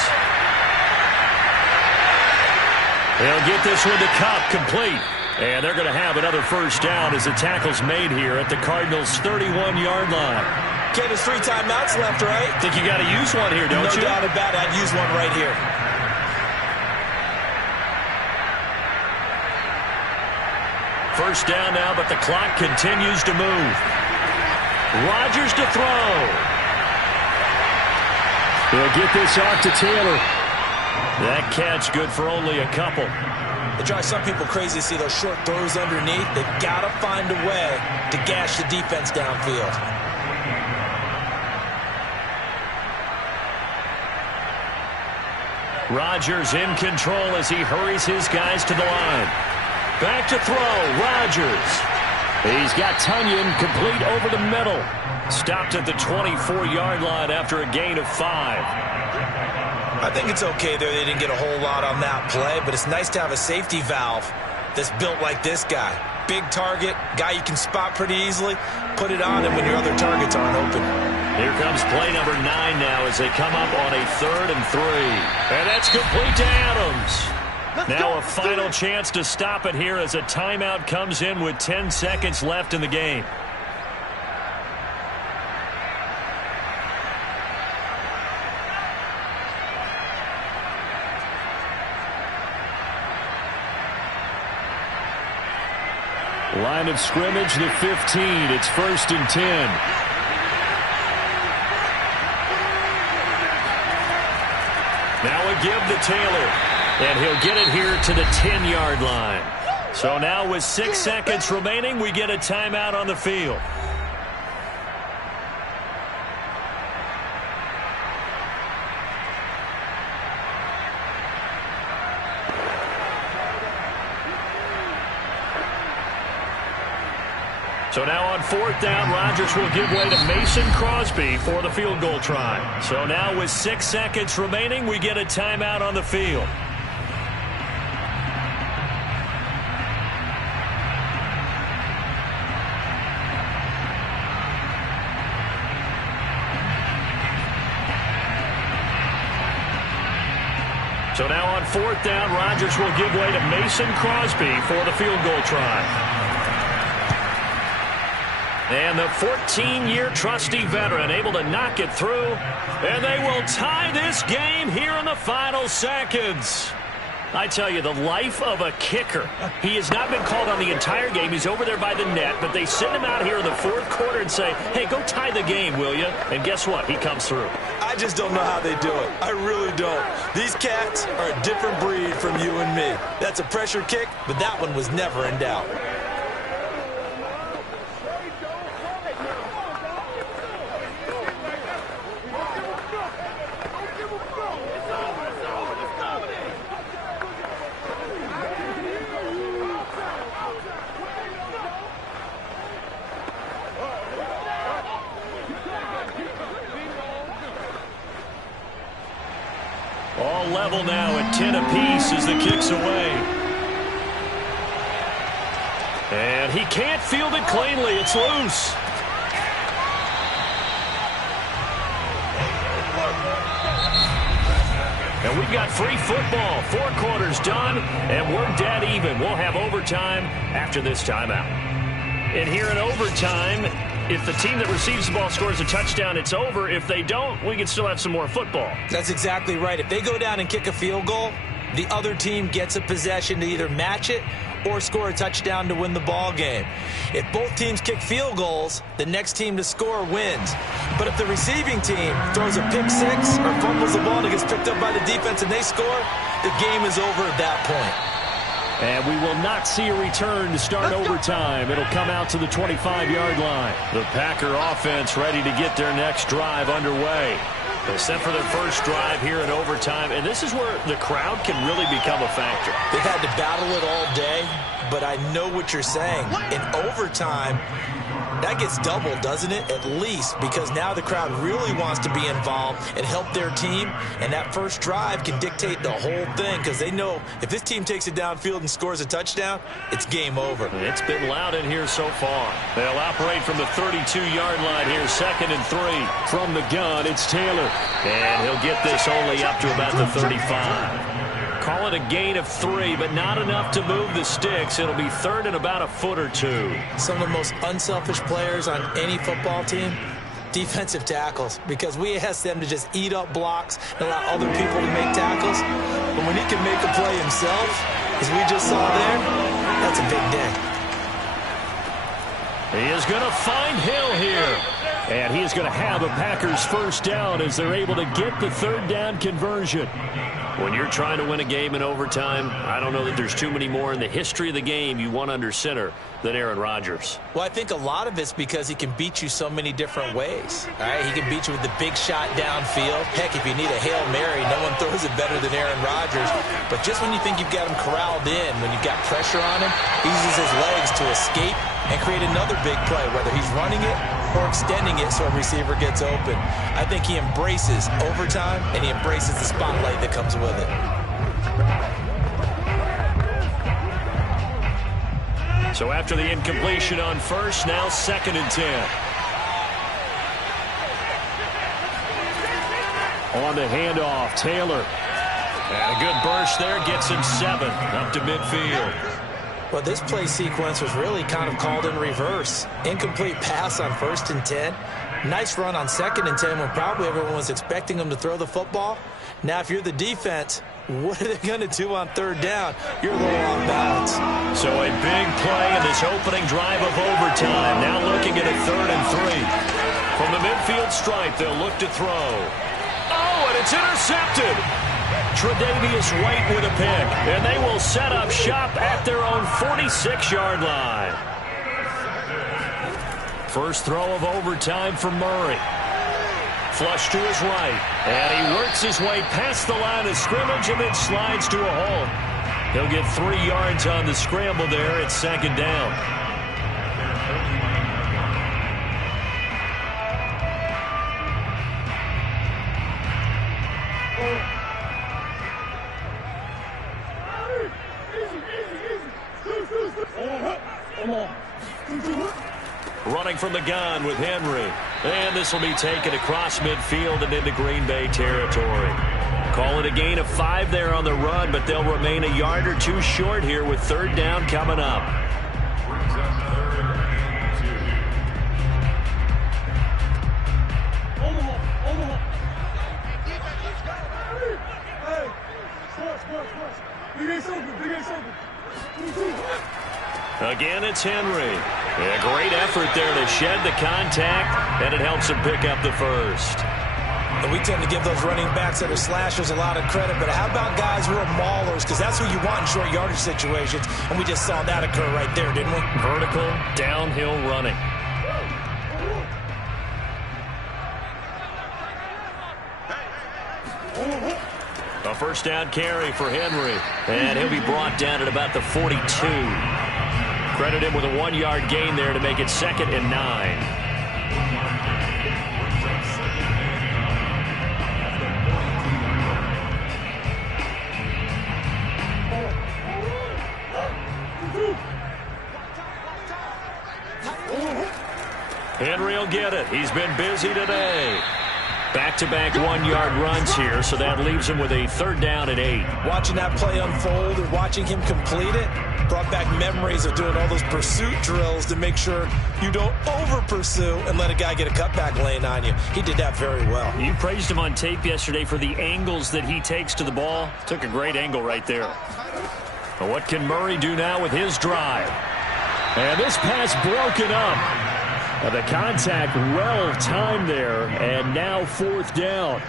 He'll get this one to Cup, complete. And they're going to have another first down as the tackle's made here at the Cardinals' 31-yard line. Ken, there's 3 timeouts left, right? Think you got to use one here, don't you? No doubt about it. I'd use one right here. First down now, but the clock continues to move. Rodgers to throw. He'll get this off to Taylor. That catch good for only a couple. It drives some people crazy to see those short throws underneath. They've got to find a way to gash the defense downfield. Rodgers in control as he hurries his guys to the line. Back to throw, Rodgers. He's got Tunyon complete over the middle. Stopped at the 24-yard line after a gain of 5. I think it's okay there. They didn't get a whole lot on that play, but it's nice to have a safety valve that's built like this guy. Big target, guy you can spot pretty easily. Put it on him when your other targets aren't open. Here comes play number 9 now as they come up on a 3rd and 3. And that's complete to Adams. Now a final chance to stop it here as a timeout comes in with 10 seconds left in the game. Line of scrimmage, the 15. It's 1st and 10. Now a give to Taylor. And he'll get it here to the 10-yard line. So now with 6 seconds remaining, we get a timeout on the field. So now on 4th down, Rodgers will give way to Mason Crosby for the field goal try. So now with 6 seconds remaining, we get a timeout on the field. So now on 4th down, Rodgers will give way to Mason Crosby for the field goal try. And the 14-year trusty veteran able to knock it through. And they will tie this game here in the final seconds. I tell you, the life of a kicker. He has not been called on the entire game. He's over there by the net, but they send him out here in the 4th quarter and say, hey, go tie the game, will you? And guess what? He comes through. I just don't know how they do it. I really don't. These cats are a different breed from you and me. That's a pressure kick, but that one was never in doubt. All level now at 10 apiece as the kick's away. And he can't field it cleanly. It's loose. And we've got free football. 4 quarters done, and we're dead even. We'll have overtime after this timeout. And here in overtime, if the team that receives the ball scores a touchdown, it's over. If they don't, we can still have some more football. That's exactly right. If they go down and kick a field goal, the other team gets a possession to either match it or score a touchdown to win the ball game. If both teams kick field goals, the next team to score wins. But if the receiving team throws a pick six or fumbles the ball and it gets picked up by the defense and they score, the game is over at that point. And we will not see a return to start overtime. It'll come out to the 25-yard line. The Packer offense ready to get their next drive underway. They're set for their first drive here in overtime, and this is where the crowd can really become a factor. They've had to battle it all day, but I know what you're saying. In overtime, that gets doubled, doesn't it? At least, because now the crowd really wants to be involved and help their team, and that first drive can dictate the whole thing because they know if this team takes it downfield and scores a touchdown, it's game over. It's been loud in here so far. They'll operate from the 32-yard line here, 2nd and 3. From the gun, it's Taylor. And he'll get this only up to about the 35. Call it a gain of 3, but not enough to move the sticks. It'll be 3rd and about a foot or 2. Some of the most unselfish players on any football team, defensive tackles, because we ask them to just eat up blocks and allow other people to make tackles. But when he can make a play himself, as we just saw there, that's a big day. He is going to find Hill here. And he is going to have a Packers first down as they're able to get the 3rd down conversion. When you're trying to win a game in overtime, I don't know that there's too many more in the history of the game you want under center than Aaron Rodgers. Well, I think a lot of it's because he can beat you so many different ways. All right, he can beat you with the big shot downfield. Heck, if you need a Hail Mary, no one throws it better than Aaron Rodgers. But just when you think you've got him corralled in, when you've got pressure on him, he uses his legs to escape and create another big play, whether he's running it or extending it so a receiver gets open. I think he embraces overtime, and he embraces the spotlight that comes with it. So after the incompletion on first, now 2nd and 10. On the handoff, Taylor. And a good burst there gets him 7 up to midfield. Well, this play sequence was really kind of called in reverse. Incomplete pass on 1st and 10. Nice run on 2nd and 10 when probably everyone was expecting him to throw the football. Now, if you're the defense, what are they going to do on 3rd down? You're a little off balance. So a big play in this opening drive of overtime. Now looking at a 3rd and 3. From the midfield stripe, they'll look to throw. Oh, and it's intercepted. Tre'Davious White with a pick, and they will set up shop at their own 46-yard line. First throw of overtime for Murray. Flush to his right, and he works his way past the line of scrimmage and then slides to a hole. He'll get 3 yards on the scramble there at 2nd down. Running from the gun with Henry. And this will be taken across midfield and into Green Bay territory. Call it a gain of 5 there on the run, but they'll remain a yard or 2 short here with 3rd down coming up. Again, it's Henry. A great effort there to shed the contact, and it helps him pick up the first. And we tend to give those running backs that are slashers a lot of credit, but how about guys who are maulers? Because that's who you want in short yardage situations, and we just saw that occur right there, didn't we? Vertical, downhill running. A first down carry for Henry, and he'll be brought down at about the 42. Credit him with a 1-yard gain there to make it 2nd and 9. Henry will get it. He's been busy today. Back-to-back 1-yard runs here, so that leaves him with a 3rd down and 8. Watching that play unfold and watching him complete it brought back memories of doing all those pursuit drills to make sure you don't over-pursue and let a guy get a cutback lane on you. He did that very well. You praised him on tape yesterday for the angles that he takes to the ball. Took a great angle right there. But what can Murray do now with his drive? And this pass broken up. The contact well timed there, and now 4th down.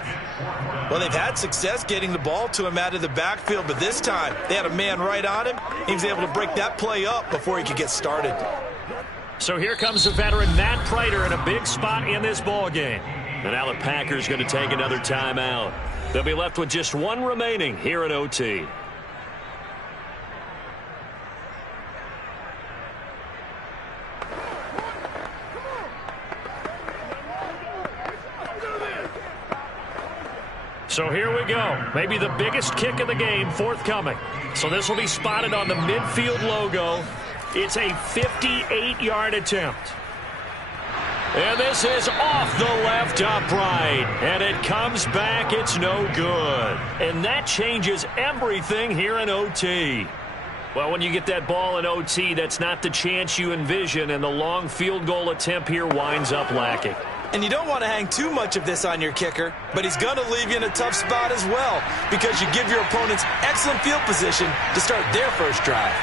Well, they've had success getting the ball to him out of the backfield, but this time they had a man right on him. He was able to break that play up before he could get started. So here comes the veteran Matt Prater in a big spot in this ball game. And now the Packers going to take another timeout. They'll be left with just one remaining here at OT. So here we go. Maybe the biggest kick of the game forthcoming. So this will be spotted on the midfield logo. It's a 58-yard attempt. And this is off the left upright. And it comes back. It's no good. And that changes everything here in OT. Well, when you get that ball in OT, that's not the chance you envision. And the long field goal attempt here winds up lacking. And you don't want to hang too much of this on your kicker, but he's going to leave you in a tough spot as well because you give your opponents excellent field position to start their first drive.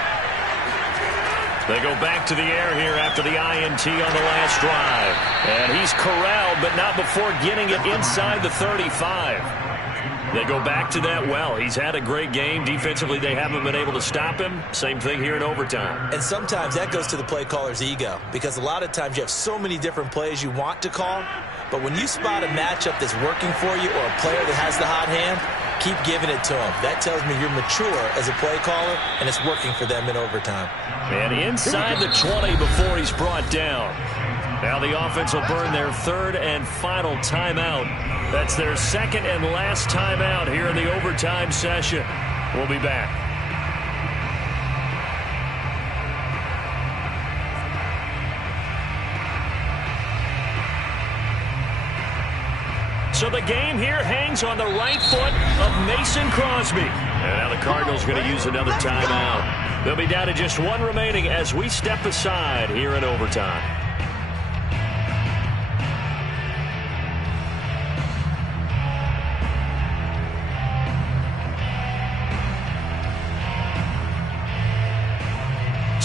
They go back to the air here after the INT on the last drive. And he's corralled, but not before getting it inside the 35. They go back to that well. He's had a great game. Defensively, they haven't been able to stop him. Same thing here in overtime. And sometimes that goes to the play caller's ego because a lot of times you have so many different plays you want to call, but when you spot a matchup that's working for you or a player that has the hot hand, keep giving it to him. That tells me you're mature as a play caller, and it's working for them in overtime. And inside the 20 before he's brought down. Now the offense will burn their 3rd and final timeout. That's their 2nd and last timeout here in the overtime session. We'll be back. So the game here hangs on the right foot of Mason Crosby. And now the Cardinals are going to use another timeout. They'll be down to just one remaining as we step aside here in overtime.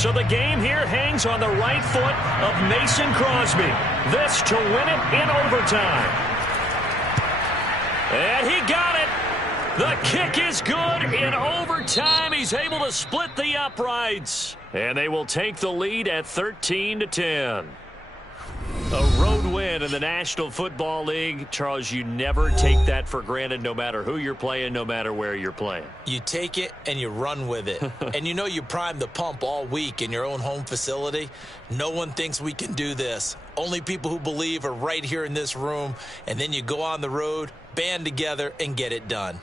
So the game here hangs on the right foot of Mason Crosby. This to win it in overtime. And he got it. The kick is good in overtime. He's able to split the uprights. And they will take the lead at 13-10. A road win in the National Football League. Charles, you never take that for granted no matter who you're playing, no matter where you're playing. You take it and you run with it. And you know you primed the pump all week in your own home facility. No one thinks we can do this. Only people who believe are right here in this room. And then you go on the road, band together, and get it done.